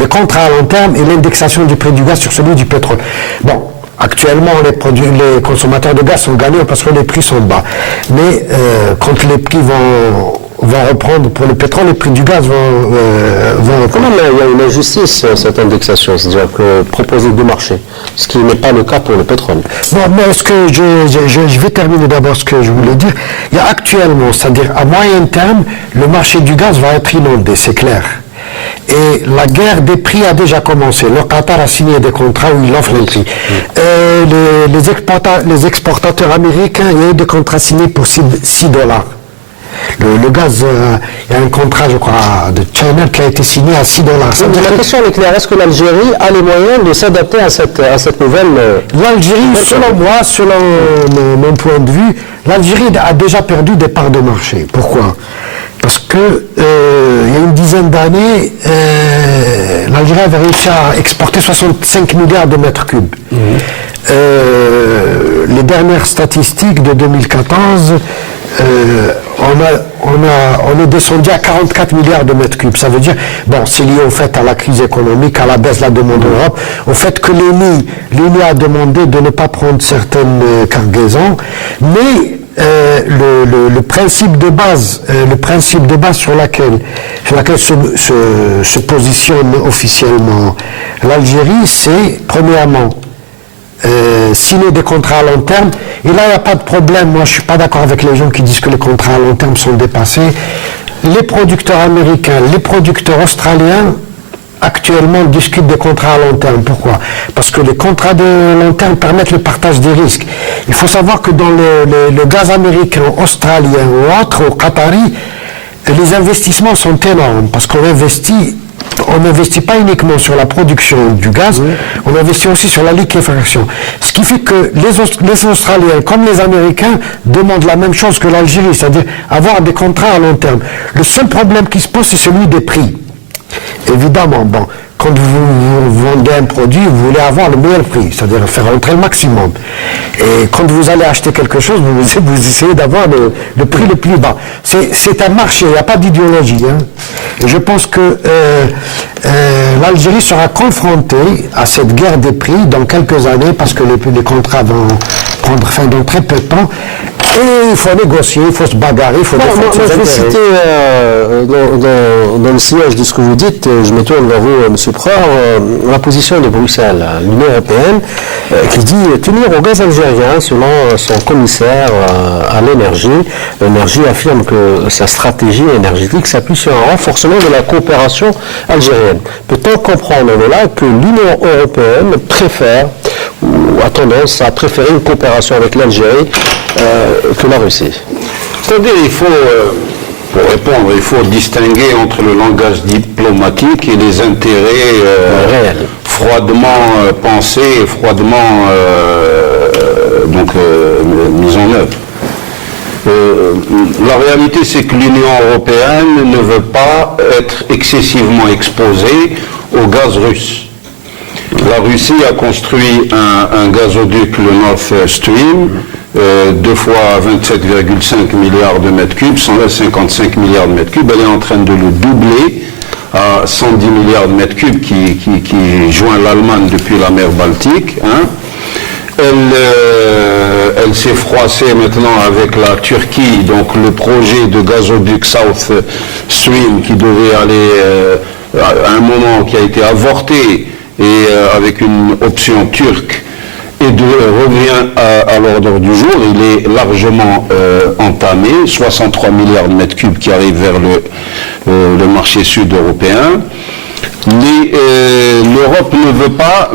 Le contrat à long terme et l'indexation du prix du gaz sur celui du pétrole. Bon, actuellement, les consommateurs de gaz sont gagnants parce que les prix sont bas. Mais quand les prix vont reprendre pour le pétrole, les prix du gaz vont reprendre. Il y a une injustice, cette indexation, c'est-à-dire que proposer 2 marchés, ce qui n'est pas le cas pour le pétrole. Bon, mais je vais terminer d'abord ce que je voulais dire. Il y a actuellement, c'est-à-dire à moyen terme, le marché du gaz va être inondé, c'est clair. Et la guerre des prix a déjà commencé. Le Qatar a signé des contrats où il offre les prix. Les exportateurs américains, il y a eu des contrats signés pour $6. Le gaz, il y a un contrat, je crois, de China qui a été signé à $6. La question est claire. Est-ce que l'Algérie a les moyens de s'adapter à cette nouvelle... L'Algérie, selon moi, selon mon point de vue, l'Algérie a déjà perdu des parts de marché. Pourquoi ? Parce que il y a une dizaine d'années, l'Algérie avait réussi à exporter 65 milliards de mètres cubes. Les dernières statistiques de 2014, on est descendu à 44 milliards de mètres cubes. Ça veut dire, bon, c'est lié au fait à la crise économique, à la baisse de la demande en Europe, au fait que l'UNI a demandé de ne pas prendre certaines cargaisons, mais le principe de base sur laquelle se positionne officiellement l'Algérie, c'est premièrement signer des contrats à long terme. Et là, il n'y a pas de problème. Moi, je ne suis pas d'accord avec les gens qui disent que les contrats à long terme sont dépassés. Les producteurs américains, les producteurs australiens, actuellement, discutent des contrats à long terme. Pourquoi ? Parce que les contrats de long terme permettent le partage des risques. Il faut savoir que dans le gaz américain, australien ou autre, au Qatari, les investissements sont énormes parce qu'on n'investit pas uniquement sur la production du gaz, on investit aussi sur la liquéfaction. Ce qui fait que les Australiens, comme les Américains, demandent la même chose que l'Algérie, c'est-à-dire avoir des contrats à long terme. Le seul problème qui se pose, c'est celui des prix. Évidemment, bon, quand vous vendez un produit, vous voulez avoir le meilleur prix, c'est-à-dire faire rentrer le maximum. Et quand vous allez acheter quelque chose, vous essayez d'avoir le prix le plus bas. C'est un marché, il n'y a pas d'idéologie. Hein. Et je pense que l'Algérie sera confrontée à cette guerre des prix dans quelques années, parce que les contrats vont prendre fin dans très peu de temps. Et il faut négocier, il faut se bagarrer, il faut défendre ses intérêts. Je vais citer, dans le sillage de ce que vous dites, je me tourne vers vous, M. Preur, la position de Bruxelles, l'Union européenne, qui dit tenir au gaz algérien, selon son commissaire à l'énergie. L'énergie affirme que sa stratégie énergétique s'appuie sur un renforcement de la coopération algérienne. Peut-on comprendre de là que l'Union européenne préfère, ou a tendance à préférer une coopération avec l'Algérie que la Russie? C'est-à-dire, pour répondre, il faut distinguer entre le langage diplomatique et les intérêts réels, froidement pensés et froidement mis en œuvre. La réalité, c'est que l'Union européenne ne veut pas être excessivement exposée au gaz russe. La Russie a construit un gazoduc, le Nord Stream, 2 fois 27,5 milliards de mètres cubes, 155 milliards de mètres cubes. Elle est en train de le doubler à 110 milliards de mètres cubes qui joint l'Allemagne depuis la mer Baltique. Hein. Elle s'est froissée maintenant avec la Turquie, donc le projet de gazoduc South Stream qui devait aller à un moment qui a été avorté et avec une option turque et revient à l'ordre du jour. Il est largement entamé, 63 milliards de mètres cubes qui arrivent vers le marché sud-européen. L'Europe ne veut pas,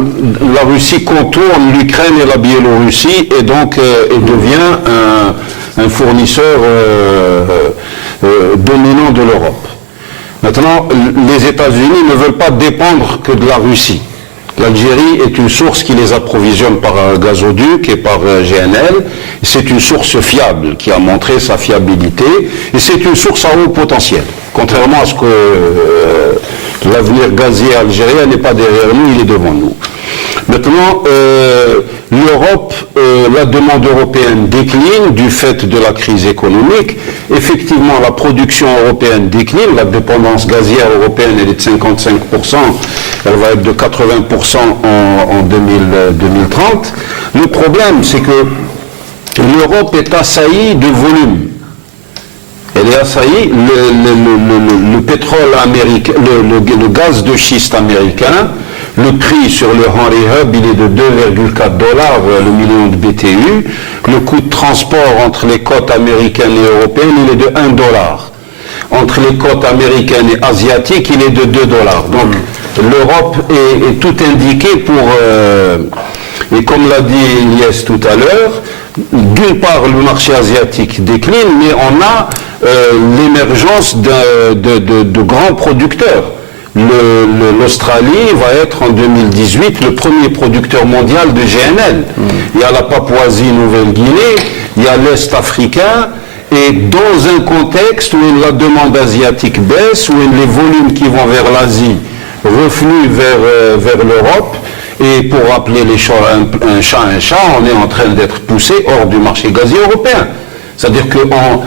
la Russie contourne l'Ukraine et la Biélorussie et donc devient un fournisseur dominant de l'Europe. Maintenant, les États-Unis ne veulent pas dépendre que de la Russie. L'Algérie est une source qui les approvisionne par gazoduc et par GNL. C'est une source fiable qui a montré sa fiabilité et c'est une source à haut potentiel. Contrairement à ce que l'avenir gazier algérien n'est pas derrière nous, il est devant nous. Maintenant, l'Europe, la demande européenne décline du fait de la crise économique. Effectivement, la production européenne décline, la dépendance gazière européenne elle est de 55%, elle va être de 80% en 2030. Le problème, c'est que l'Europe est assaillie de volume. Elle est assaillie, le pétrole américain, le gaz de schiste américain, le prix sur le Henry Hub, il est de 2,4 $ le million de BTU. Le coût de transport entre les côtes américaines et européennes, il est de 1 $. entre les cotes américaines et asiatiques, il est de 2 $. Donc l'Europe est tout indiquée pour, et comme l'a dit Ilyes tout à l'heure, d'une part le marché asiatique décline, mais on a l'émergence de grands producteurs. L'Australie va être en 2018 le premier producteur mondial de GNL. Il y a la Papouasie-Nouvelle-Guinée, il y a l'Est africain, et dans un contexte où la demande asiatique baisse, où les volumes qui vont vers l'Asie refluent vers l'Europe, et pour rappeler les chats, un chat, on est en train d'être poussé hors du marché gazier européen. C'est-à-dire qu'en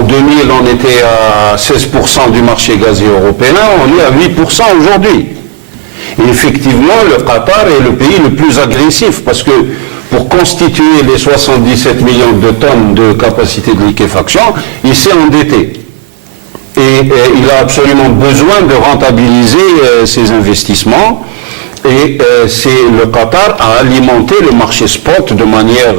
2000, on était à 16% du marché gazier européen, on est à 8% aujourd'hui. Et effectivement, le Qatar est le pays le plus agressif, parce que pour constituer les 77 millions de tonnes de capacité de liquéfaction, il s'est endetté. Et il a absolument besoin de rentabiliser ses investissements. Et c'est le Qatar a alimenté le marché spot de manière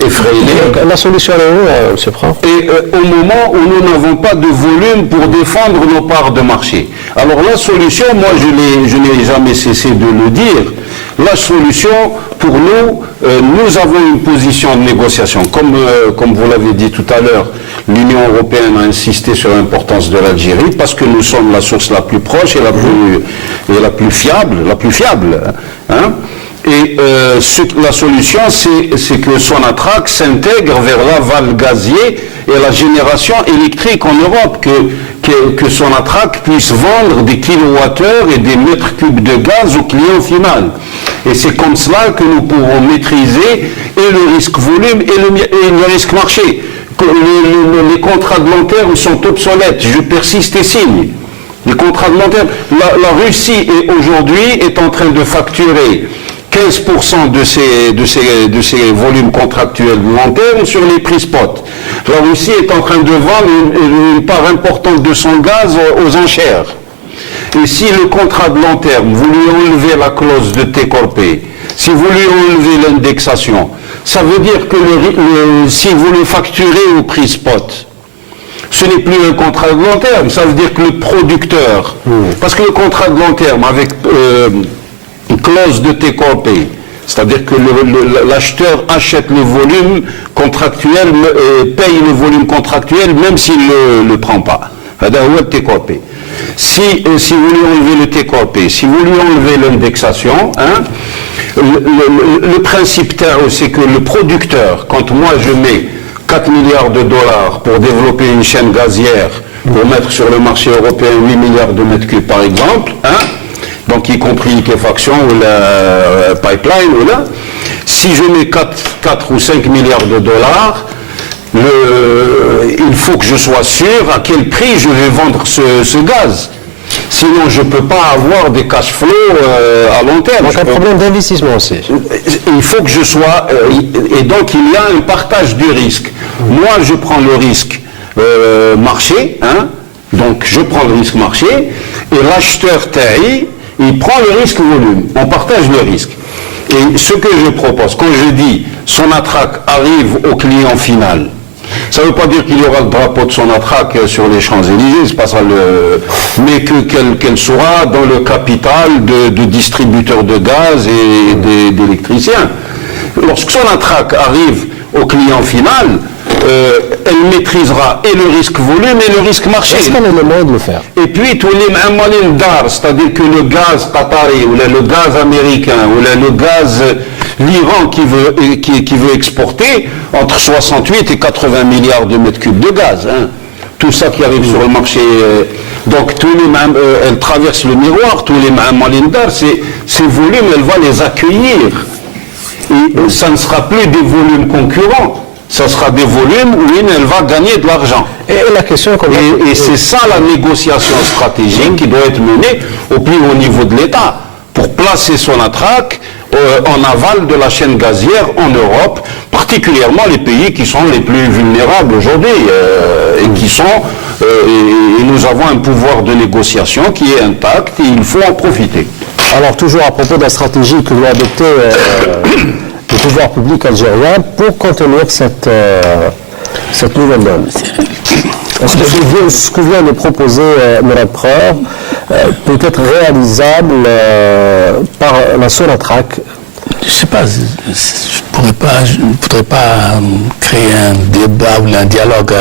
effrénée. Donc, la solution est où, M. Franck? Et au moment où nous n'avons pas de volume pour défendre nos parts de marché. Alors la solution, moi je n'ai jamais cessé de le dire, la solution pour nous, nous avons une position de négociation. Comme vous l'avez dit tout à l'heure, l'Union européenne a insisté sur l'importance de l'Algérie parce que nous sommes la source la plus proche et la plus fiable. Hein. Et la solution, c'est que Sonatrach s'intègre vers l'aval gazier et la génération électrique en Europe, que Sonatrach puisse vendre des kilowattheures et des mètres cubes de gaz au client final. Et c'est comme cela que nous pourrons maîtriser et le risque volume et le risque marché. Les contrats de long terme sont obsolètes, je persiste et signe. Les contrats de long terme, la Russie aujourd'hui est en train de facturer 15% de ces volumes contractuels de long terme sur les prix spot. La Russie est en train de vendre une part importante de son gaz aux enchères. Et si le contrat de long terme, vous lui enlevez la clause de take-or-pay, si vous lui enlevez l'indexation, ça veut dire que si vous le facturez au prix spot, ce n'est plus un contrat de long terme, ça veut dire que le producteur, parce que le contrat de long terme avec une clause de take-or-pay, c'est-à-dire que l'acheteur achète le volume contractuel, paye le volume contractuel même s'il ne le prend pas. Si vous lui enlevez le take-or-pay, si vous lui enlevez l'indexation, hein, le principe c'est que le producteur, quand moi je mets 4 milliards de dollars pour développer une chaîne gazière, pour mettre sur le marché européen 8 milliards de mètres cubes par exemple, hein, donc y compris liquéfaction ou la pipeline, ou là, si je mets 4 ou 5 milliards de dollars, il faut que je sois sûr à quel prix je vais vendre ce gaz. Sinon, je ne peux pas avoir des cash flows à long terme. Donc un problème d'investissement aussi. Il faut que je sois... et donc, il y a un partage du risque. Moi, je prends le risque marché, hein, donc je prends le risque marché, et l'acheteur taille, il prend le risque volume. On partage le risque. Et ce que je propose, quand je dis Sonatrach arrive au client final, ça ne veut pas dire qu'il y aura le drapeau de Sonatrach sur les Champs-Élysées, c'est pas ça mais qu'elle sera dans le capital de distributeurs de gaz et d'électriciens. Lorsque Sonatrach arrive au client final, elle maîtrisera et le risque volume et le risque marché. Est-ce qu'on a le moyen de le faire? Et puis, tous les ma'amalin d'ar, c'est-à-dire que le gaz qatari, ou le gaz américain, ou le gaz l'Iran qui veut exporter entre 68 et 80 milliards de mètres cubes de gaz. Hein. Tout ça qui arrive sur le marché. Donc, elle traverse le miroir, tous les ma'amalin d'ar, ces volumes, elle va les accueillir. Et ça ne sera plus des volumes concurrents. Ça sera des volumes où elle va gagner de l'argent. Et la question et c'est ça la négociation stratégique qui doit être menée au plus haut niveau de l'État pour placer Sonatrach en aval de la chaîne gazière en Europe, particulièrement les pays qui sont les plus vulnérables aujourd'hui et qui sont et nous avons un pouvoir de négociation qui est intact et il faut en profiter. Alors toujours à propos de la stratégie que doit adopter le pouvoir public algérien pour contenir cette cette nouvelle donne. Ce que vient de proposer Mourad Preur peut être réalisable par la Sonatrach. Je ne sais pas, je ne voudrais pas créer un débat ou un dialogue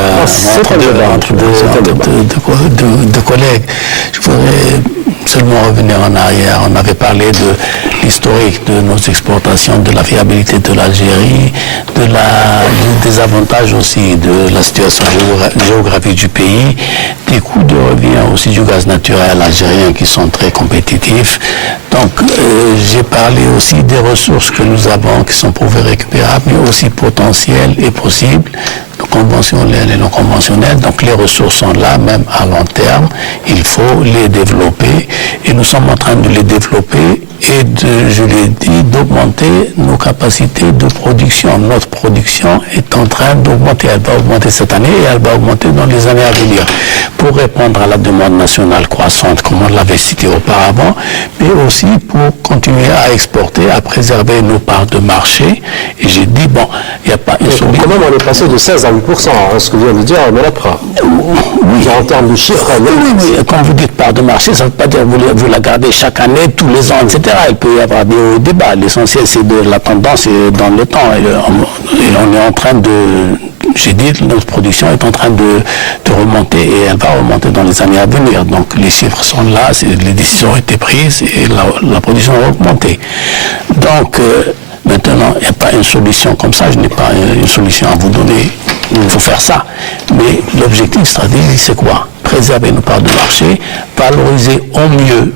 entre deux collègues. Je voudrais seulement revenir en arrière. On avait parlé de l'historique de nos exportations, de la viabilité de l'Algérie, des avantages aussi de la situation géographique du pays, des coûts de revient aussi du gaz naturel algérien qui sont très compétitifs. Donc j'ai parlé aussi des ressources que nous avons qui sont prouvées récupérables, mais aussi potentielles et possibles, conventionnelles et non conventionnelles. Donc les ressources sont là, même à long terme. Il faut les développer et nous sommes en train de les développer et je l'ai dit, d'augmenter nos capacités de production. Notre production est en train d'augmenter. Elle va augmenter cette année et elle va augmenter dans les années à venir pour répondre à la demande nationale croissante, comme on l'avait cité auparavant, mais aussi pour continuer à exporter, à préserver nos parts de marché. Et j'ai dit, bon, il n'y a pas une solution. Quand même, on est passé de 16 à 8%, ce que vient de dire Mourad Preur. Oui, en termes de chiffres. Oui, quand vous dites part de marché, ça ne veut pas dire que vous la gardez chaque année, tous les ans, etc. Il peut y avoir des hauts et des bas. L'essentiel, c'est de la tendance et dans le temps. Et on est en train de... J'ai dit que notre production est en train de remonter et elle va remonter dans les années à venir. Donc les chiffres sont là, les décisions ont été prises et la production va augmenter. Donc maintenant, il n'y a pas une solution comme ça, je n'ai pas une solution à vous donner. Il faut faire ça. Mais l'objectif stratégique, c'est quoi? Préserver nos parts de marché, valoriser au mieux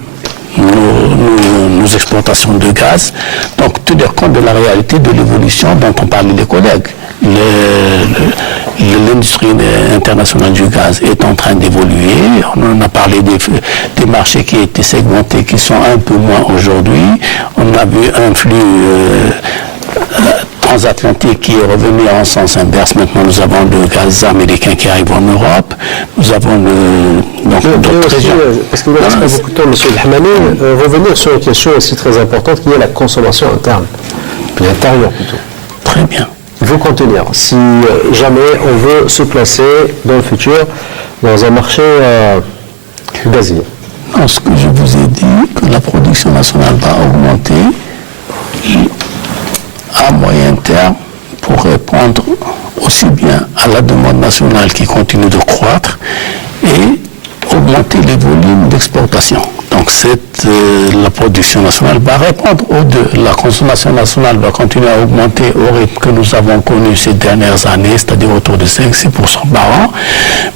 nos exportations de gaz, donc tenir compte de la réalité de l'évolution dont ont parlé les collègues. L'industrie internationale du gaz est en train d'évoluer. On a parlé des marchés qui étaient segmentés, qui sont un peu moins aujourd'hui. On a vu un flux transatlantique qui est revenu en sens inverse. Maintenant, nous avons le gaz américain qui arrive en Europe. Nous avons d'autres régions. Parce qu'il ne reste pas beaucoup de temps, M. Elhamani, revenir sur une question aussi très importante qui est la consommation interne, puis intérieure plutôt. Très bien. Il faut contenir. Si jamais on veut se placer dans le futur dans un marché gazier. Non, ce que je vous ai dit, que la production nationale va augmenter à moyen terme pour répondre aussi bien à la demande nationale qui continue de croître et augmenter les volumes d'exportation. Donc la production nationale va répondre aux deux. La consommation nationale va continuer à augmenter au rythme que nous avons connu ces dernières années, c'est-à-dire autour de 5-6% par an.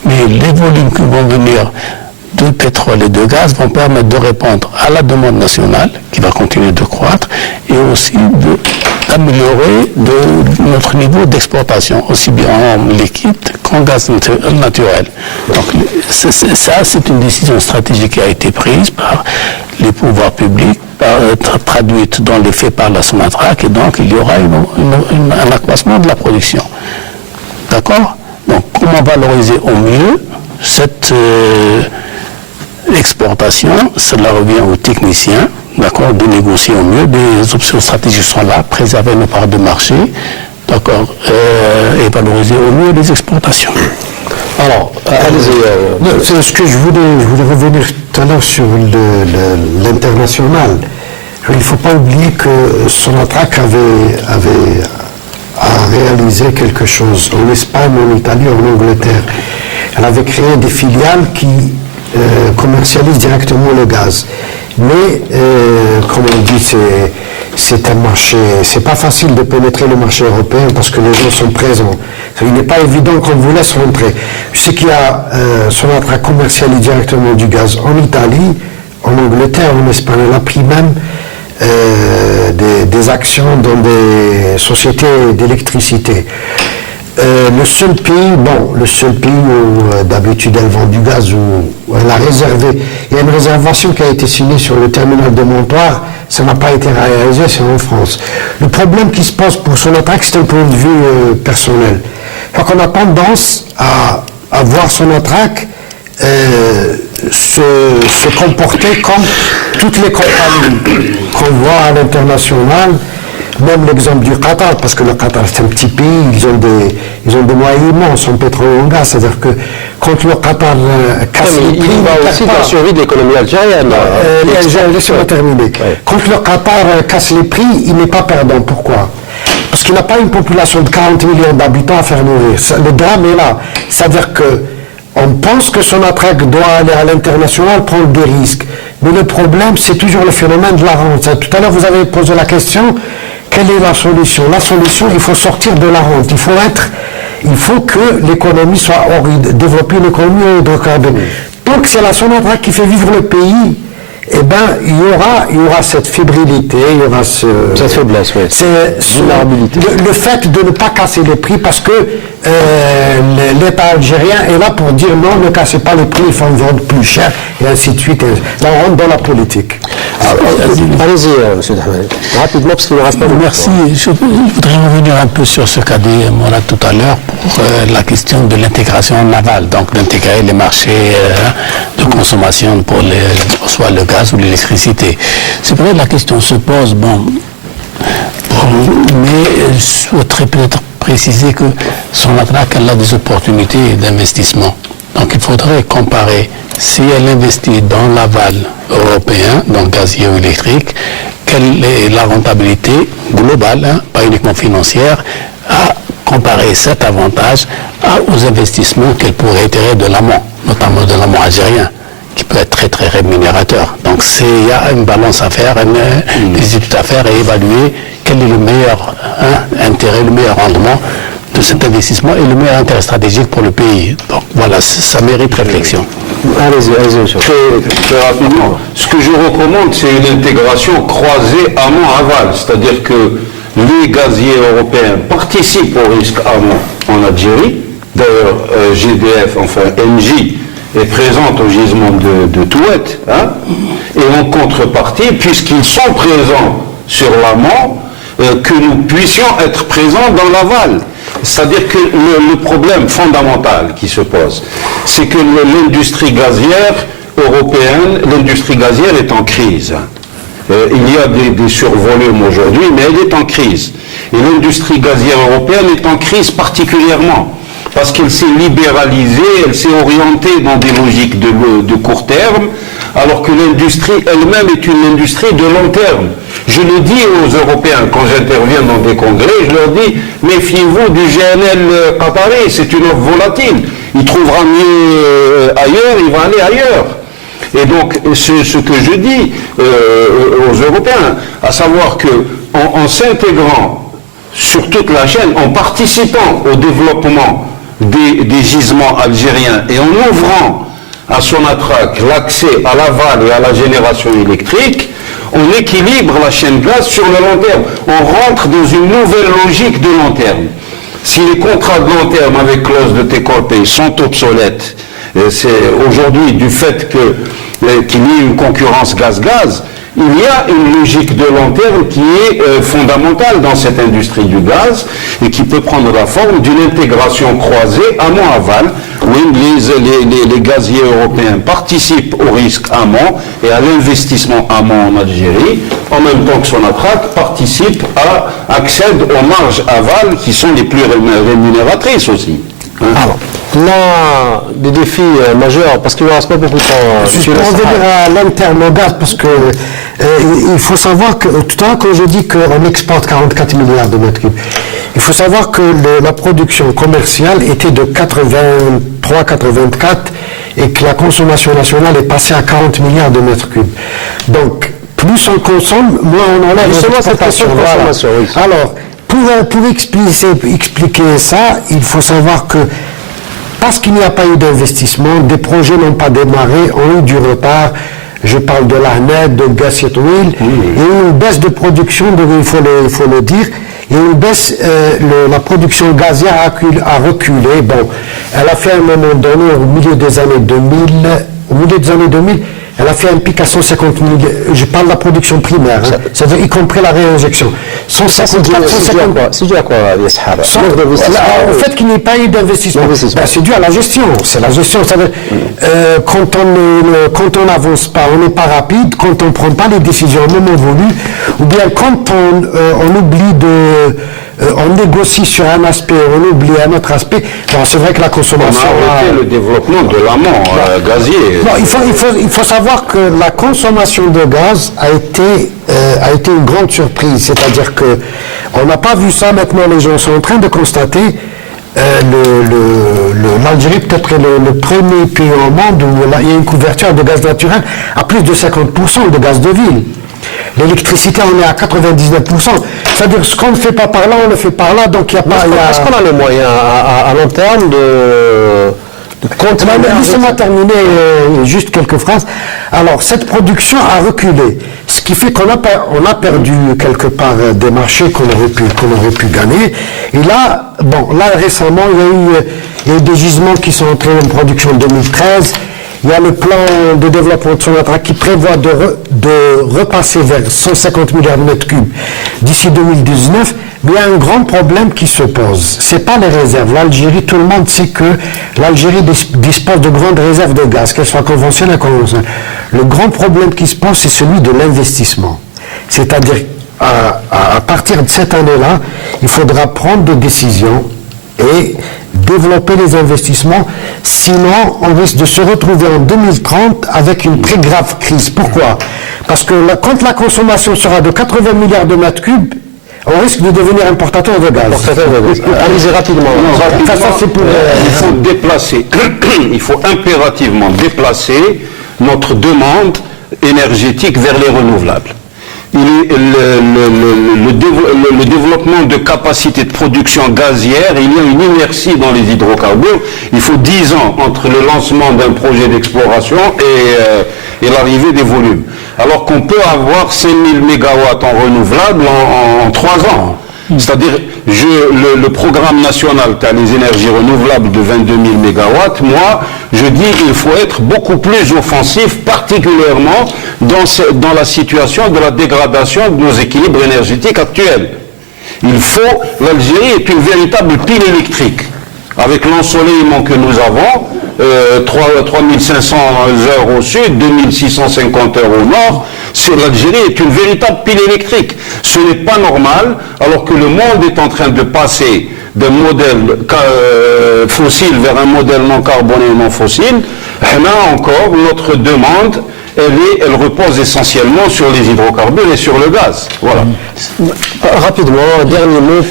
Mais les volumes qui vont venir de pétrole et de gaz vont permettre de répondre à la demande nationale qui va continuer de croître et aussi d'améliorer notre niveau d'exportation, aussi bien en liquide qu'en gaz naturel. Donc c'est une décision stratégique qui a été prise par les pouvoirs publics, traduite dans les faits par la Sonatrach, et donc il y aura un accroissement de la production. D'accord? Donc comment valoriser au mieux cette exportation? Cela revient aux techniciens, d'accord, de négocier au mieux. Des options stratégiques sont là, préserver nos parts de marché, d'accord, et valoriser au mieux les exportations. Alors, allez-y. C'est ce que je voulais revenir tout à l'heure sur l'international. Il ne faut pas oublier que Sonatrach a réalisé quelque chose en Espagne, en Italie, en Angleterre. Elle avait créé des filiales qui commercialisent directement le gaz. Mais, comme on dit, c'est un marché, c'est pas facile de pénétrer le marché européen parce que les gens sont présents. Il n'est pas évident qu'on vous laisse rentrer. Je sais qu'il y a Sonatrach commercialise directement du gaz en Italie, en Angleterre, en Espagne. Elle a pris même des actions dans des sociétés d'électricité. Le seul pays où d'habitude elle vend du gaz, où elle a réservé, il y a une réservation qui a été signée sur le terminal de Montoire, ça n'a pas été réalisé, c'est en France. Le problème qui se pose pour Sonatrach, c'est un point de vue personnel. Donc on a tendance à voir Sonatrach se comporter comme toutes les compagnies qu'on voit à l'international, Même l'exemple du Qatar, parce que le Qatar c'est un petit pays, ils ont des moyens immenses en pétrole et en gaz, c'est-à-dire que quand le Qatar casse les prix, il va aussi dans la survie de l'économie algérienne. Laissez-moi terminer. Ouais. Quand le Qatar casse les prix, il n'est pas perdant. Pourquoi? Parce qu'il n'a pas une population de 40 millions d'habitants à faire nourrir. Le drame est là. C'est-à-dire que on pense que Sonatrach doit aller à l'international, prendre des risques. Mais le problème, c'est toujours le phénomène de la rente. Tout à l'heure, vous avez posé la question, quelle est la solution? La solution, il faut sortir de la rente. Il faut que l'économie soit développer une économie hydrocarbone. Donc, c'est la Sonatrach qui fait vivre le pays. Eh bien, il y aura cette fébrilité, il y aura cette faiblesse, oui. Le fait de ne pas casser les prix parce que l'État algérien est là pour dire non, ne cassez pas les prix, il faut en vendre plus cher, et ainsi de suite. Là, on rentre dans la politique. Allez-y, M. Dahmel. Rapidement, parce qu'il ne reste pas beaucoup. Merci. Je voudrais revenir un peu sur ce qu'a dit Mourad tout à l'heure pour la question de l'intégration en aval, donc d'intégrer les marchés de consommation pour soit le gaz ou l'électricité. C'est vrai, la question se pose, mais je souhaiterais peut-être préciser que Sonatrach, elle a des opportunités d'investissement. Donc il faudrait comparer si elle investit dans l'aval européen, dans le gazier ou électrique, quelle est la rentabilité globale, pas uniquement financière, à comparer cet avantage aux investissements qu'elle pourrait tirer de l'amont, notamment de l'amont algérien, qui peut être très très rémunérateur. Donc il y a une balance à faire, des études à faire et évaluer quel est le meilleur intérêt, le meilleur rendement de cet investissement et le meilleur intérêt stratégique pour le pays. Donc voilà, ça mérite réflexion. Allez-y, très rapidement. Ce que je recommande, c'est une intégration croisée amont-aval, c'est-à-dire que les gaziers européens participent au risque amont en Algérie. D'ailleurs, GDF, enfin NJ, est présente au gisement de Touet, et en contrepartie, puisqu'ils sont présents sur l'amont, que nous puissions être présents dans l'aval. C'est-à-dire que le problème fondamental qui se pose, c'est que l'industrie gazière européenne, l'industrie gazière est en crise. Il y a des survolumes aujourd'hui, mais elle est en crise. Et l'industrie gazière européenne est en crise particulièrement, parce qu'elle s'est libéralisée, elle s'est orientée dans des logiques de court terme, alors que l'industrie elle-même est une industrie de long terme. Je le dis aux Européens quand j'interviens dans des congrès, je leur dis, méfiez-vous du GNL qatari, c'est une offre volatile. Il trouvera mieux ailleurs, il va aller ailleurs. Et donc, c'est ce que je dis aux Européens, à savoir que en s'intégrant sur toute la chaîne, en participant au développement des gisements algériens et en ouvrant à Sonatrach l'accès à l'aval et à la génération électrique, on équilibre la chaîne gaz sur le long terme. On rentre dans une nouvelle logique de long terme. Si les contrats de long terme avec clause de take-or-pay sont obsolètes, c'est aujourd'hui du fait qu'il y ait une concurrence gaz-gaz, il y a une logique de long terme qui est fondamentale dans cette industrie du gaz et qui peut prendre la forme d'une intégration croisée amont-aval, où les gaziers européens participent au risque amont et à l'investissement amont en Algérie, en même temps que Sonatrach accède aux marges aval qui sont les plus rémunératrices aussi. Alors, l'un des défis majeurs, parce qu'il ne reste pas beaucoup de temps. Juste pour revenir à l'interne au gaz, parce que il faut savoir que tout à l'heure, quand je dis qu'on exporte 44 milliards de mètres cubes, il faut savoir que la production commerciale était de 83-84 et que la consommation nationale est passée à 40 milliards de mètres cubes. Donc, plus on consomme, moins on enlève. Justement, cette question de consommation, oui. Alors, pour expliquer ça, il faut savoir que parce qu'il n'y a pas eu d'investissement, des projets n'ont pas démarré, ont eu du retard. Je parle de l'Ahmed, de Gassiet Oil, et une baisse de production, il faut le dire, et une baisse, la production gazière a reculé. Bon, elle a fait à un moment donné, au milieu des années 2000, elle a fait un pic à 150 000, je parle de la production primaire, hein, c'est-à-dire y compris la réinjection. 154, 150... C'est dû à quoi, Yeshar? Au fait qu'il n'y ait pas eu d'investissement. Ben, c'est dû à la gestion. C'est la gestion. C'est-à-dire, quand on n'avance pas, on n'est pas rapide, quand on ne prend pas les décisions au moment voulu, ou bien quand on oublie on négocie sur un aspect, on oublie un autre aspect. Bon, c'est vrai que la consommation... On a arrêté le développement de l'amont gazier. Non, il faut savoir que la consommation de gaz a été une grande surprise. C'est-à-dire que on n'a pas vu ça. Maintenant, les gens sont en train de constater l'Algérie peut-être le premier pays au monde où il y a une couverture de gaz naturel à plus de 50% de gaz de ville. L'électricité, on est à 99%. C'est-à-dire, ce qu'on ne fait pas par là, on le fait par là, donc il n'y a pas... Est-ce qu'on a les moyens à long terme de continuer? Laissez-moi terminer juste quelques phrases. Alors, cette production a reculé, ce qui fait qu'on a perdu quelque part des marchés qu'on aurait pu gagner. Et là, récemment, il y a eu des gisements qui sont entrés en production en 2013. Il y a le plan de développement de Sonatrach qui prévoit de repasser vers 150 milliards de mètres cubes d'ici 2019. Mais il y a un grand problème qui se pose. C'est pas les réserves. L'Algérie, tout le monde sait que l'Algérie dispose de grandes réserves de gaz, qu'elles soient conventionnelles ou inconventionnelles. Le grand problème qui se pose, c'est celui de l'investissement. C'est-à-dire, à partir de cette année-là, il faudra prendre des décisions et développer les investissements, sinon on risque de se retrouver en 2030 avec une très grave crise. Pourquoi? Parce que quand la consommation sera de 80 milliards de mètres cubes, on risque de devenir importateur de gaz. Allez-y rapidement. Il faut impérativement déplacer notre demande énergétique vers les renouvelables. Le développement de capacités de production gazière, il y a une inertie dans les hydrocarbures. Il faut 10 ans entre le lancement d'un projet d'exploration et l'arrivée des volumes. Alors qu'on peut avoir 5 000 mégawatts en renouvelables en 3 ans. C'est-à-dire, le programme national qui a les énergies renouvelables de 22 000 mégawatts, moi, je dis qu'il faut être beaucoup plus offensif, particulièrement dans la situation de la dégradation de nos équilibres énergétiques actuels. L'Algérie est une véritable pile électrique. Avec l'ensoleillement que nous avons, 3500 heures au sud, 2650 heures au nord, l'Algérie est une véritable pile électrique. Ce n'est pas normal, alors que le monde est en train de passer d'un modèle fossile vers un modèle non carboné et non fossile. Là encore, notre demande, elle repose essentiellement sur les hydrocarbures et sur le gaz. Voilà. Rapidement, un dernier mot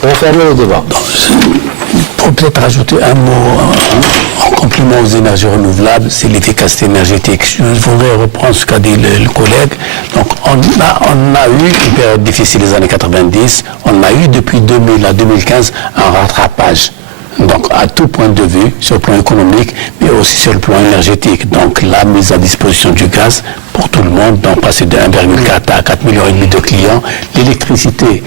pour fermer le débat. Pour peut-être rajouter un mot en complément aux énergies renouvelables, c'est l'efficacité énergétique. Je voudrais reprendre ce qu'a dit le collègue. Donc on a eu une période difficile des années 90, on a eu depuis 2000 à 2015 un rattrapage. Donc à tout point de vue, sur le plan économique, mais aussi sur le plan énergétique. Donc la mise à disposition du gaz pour tout le monde, donc passer de 1,4 à 4,5 millions de clients, l'électricité,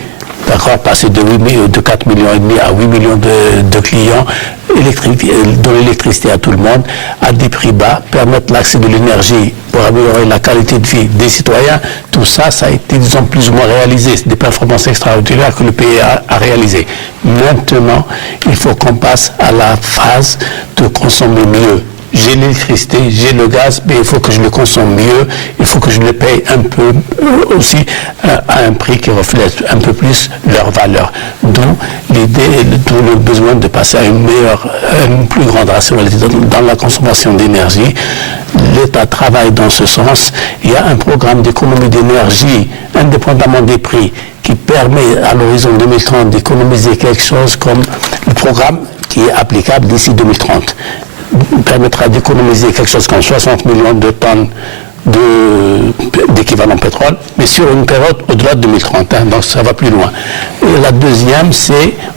d'accord, passer de 4,5 millions à 8 millions de clients, donner l'électricité à tout le monde, à des prix bas, permettre l'accès de l'énergie pour améliorer la qualité de vie des citoyens. Tout ça, ça a été, disons, plus ou moins réalisé. C'est des performances extraordinaires que le pays a réalisées. Maintenant, il faut qu'on passe à la phase de consommer mieux. J'ai l'électricité, j'ai le gaz, mais il faut que je le consomme mieux, il faut que je le paye un peu aussi à un prix qui reflète un peu plus leur valeur. D'où le besoin de passer à une plus grande rationalité dans la consommation d'énergie. L'État travaille dans ce sens. Il y a un programme d'économie d'énergie, indépendamment des prix, qui permet à l'horizon 2030 d'économiser quelque chose comme le programme qui est applicable d'ici 2030. Permettra d'économiser quelque chose comme 60 millions de tonnes d'équivalent pétrole, mais sur une période au-delà de 2030, donc ça va plus loin. Et la deuxième,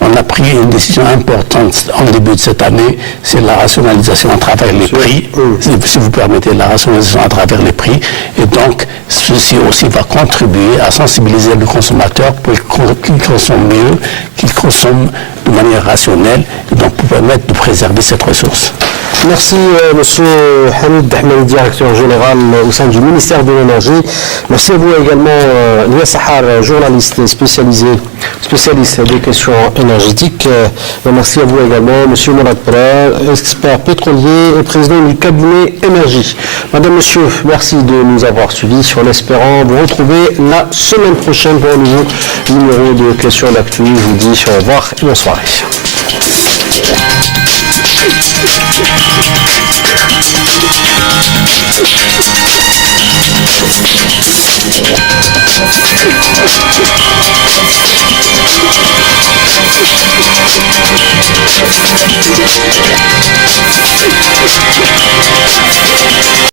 on a pris une décision importante en début de cette année, c'est la rationalisation à travers les prix, si vous permettez, la rationalisation à travers les prix, et donc ceci aussi va contribuer à sensibiliser le consommateur pour qu'il consomme mieux, qu'il consomme de manière rationnelle, et donc pour permettre de préserver cette ressource. Merci Monsieur Hamid Ahmed, directeur général au sein du ministère de l'Énergie. Merci à vous également, Lia Sahar, journaliste spécialiste des questions énergétiques. Et merci à vous également, Monsieur Mourad Pra, expert pétrolier et président du cabinet Énergie. Madame, Monsieur, merci de nous avoir suivis en espérant vous retrouver la semaine prochaine pour un nouveau numéro de questions d'actu. Je vous dis au revoir et bonne soirée.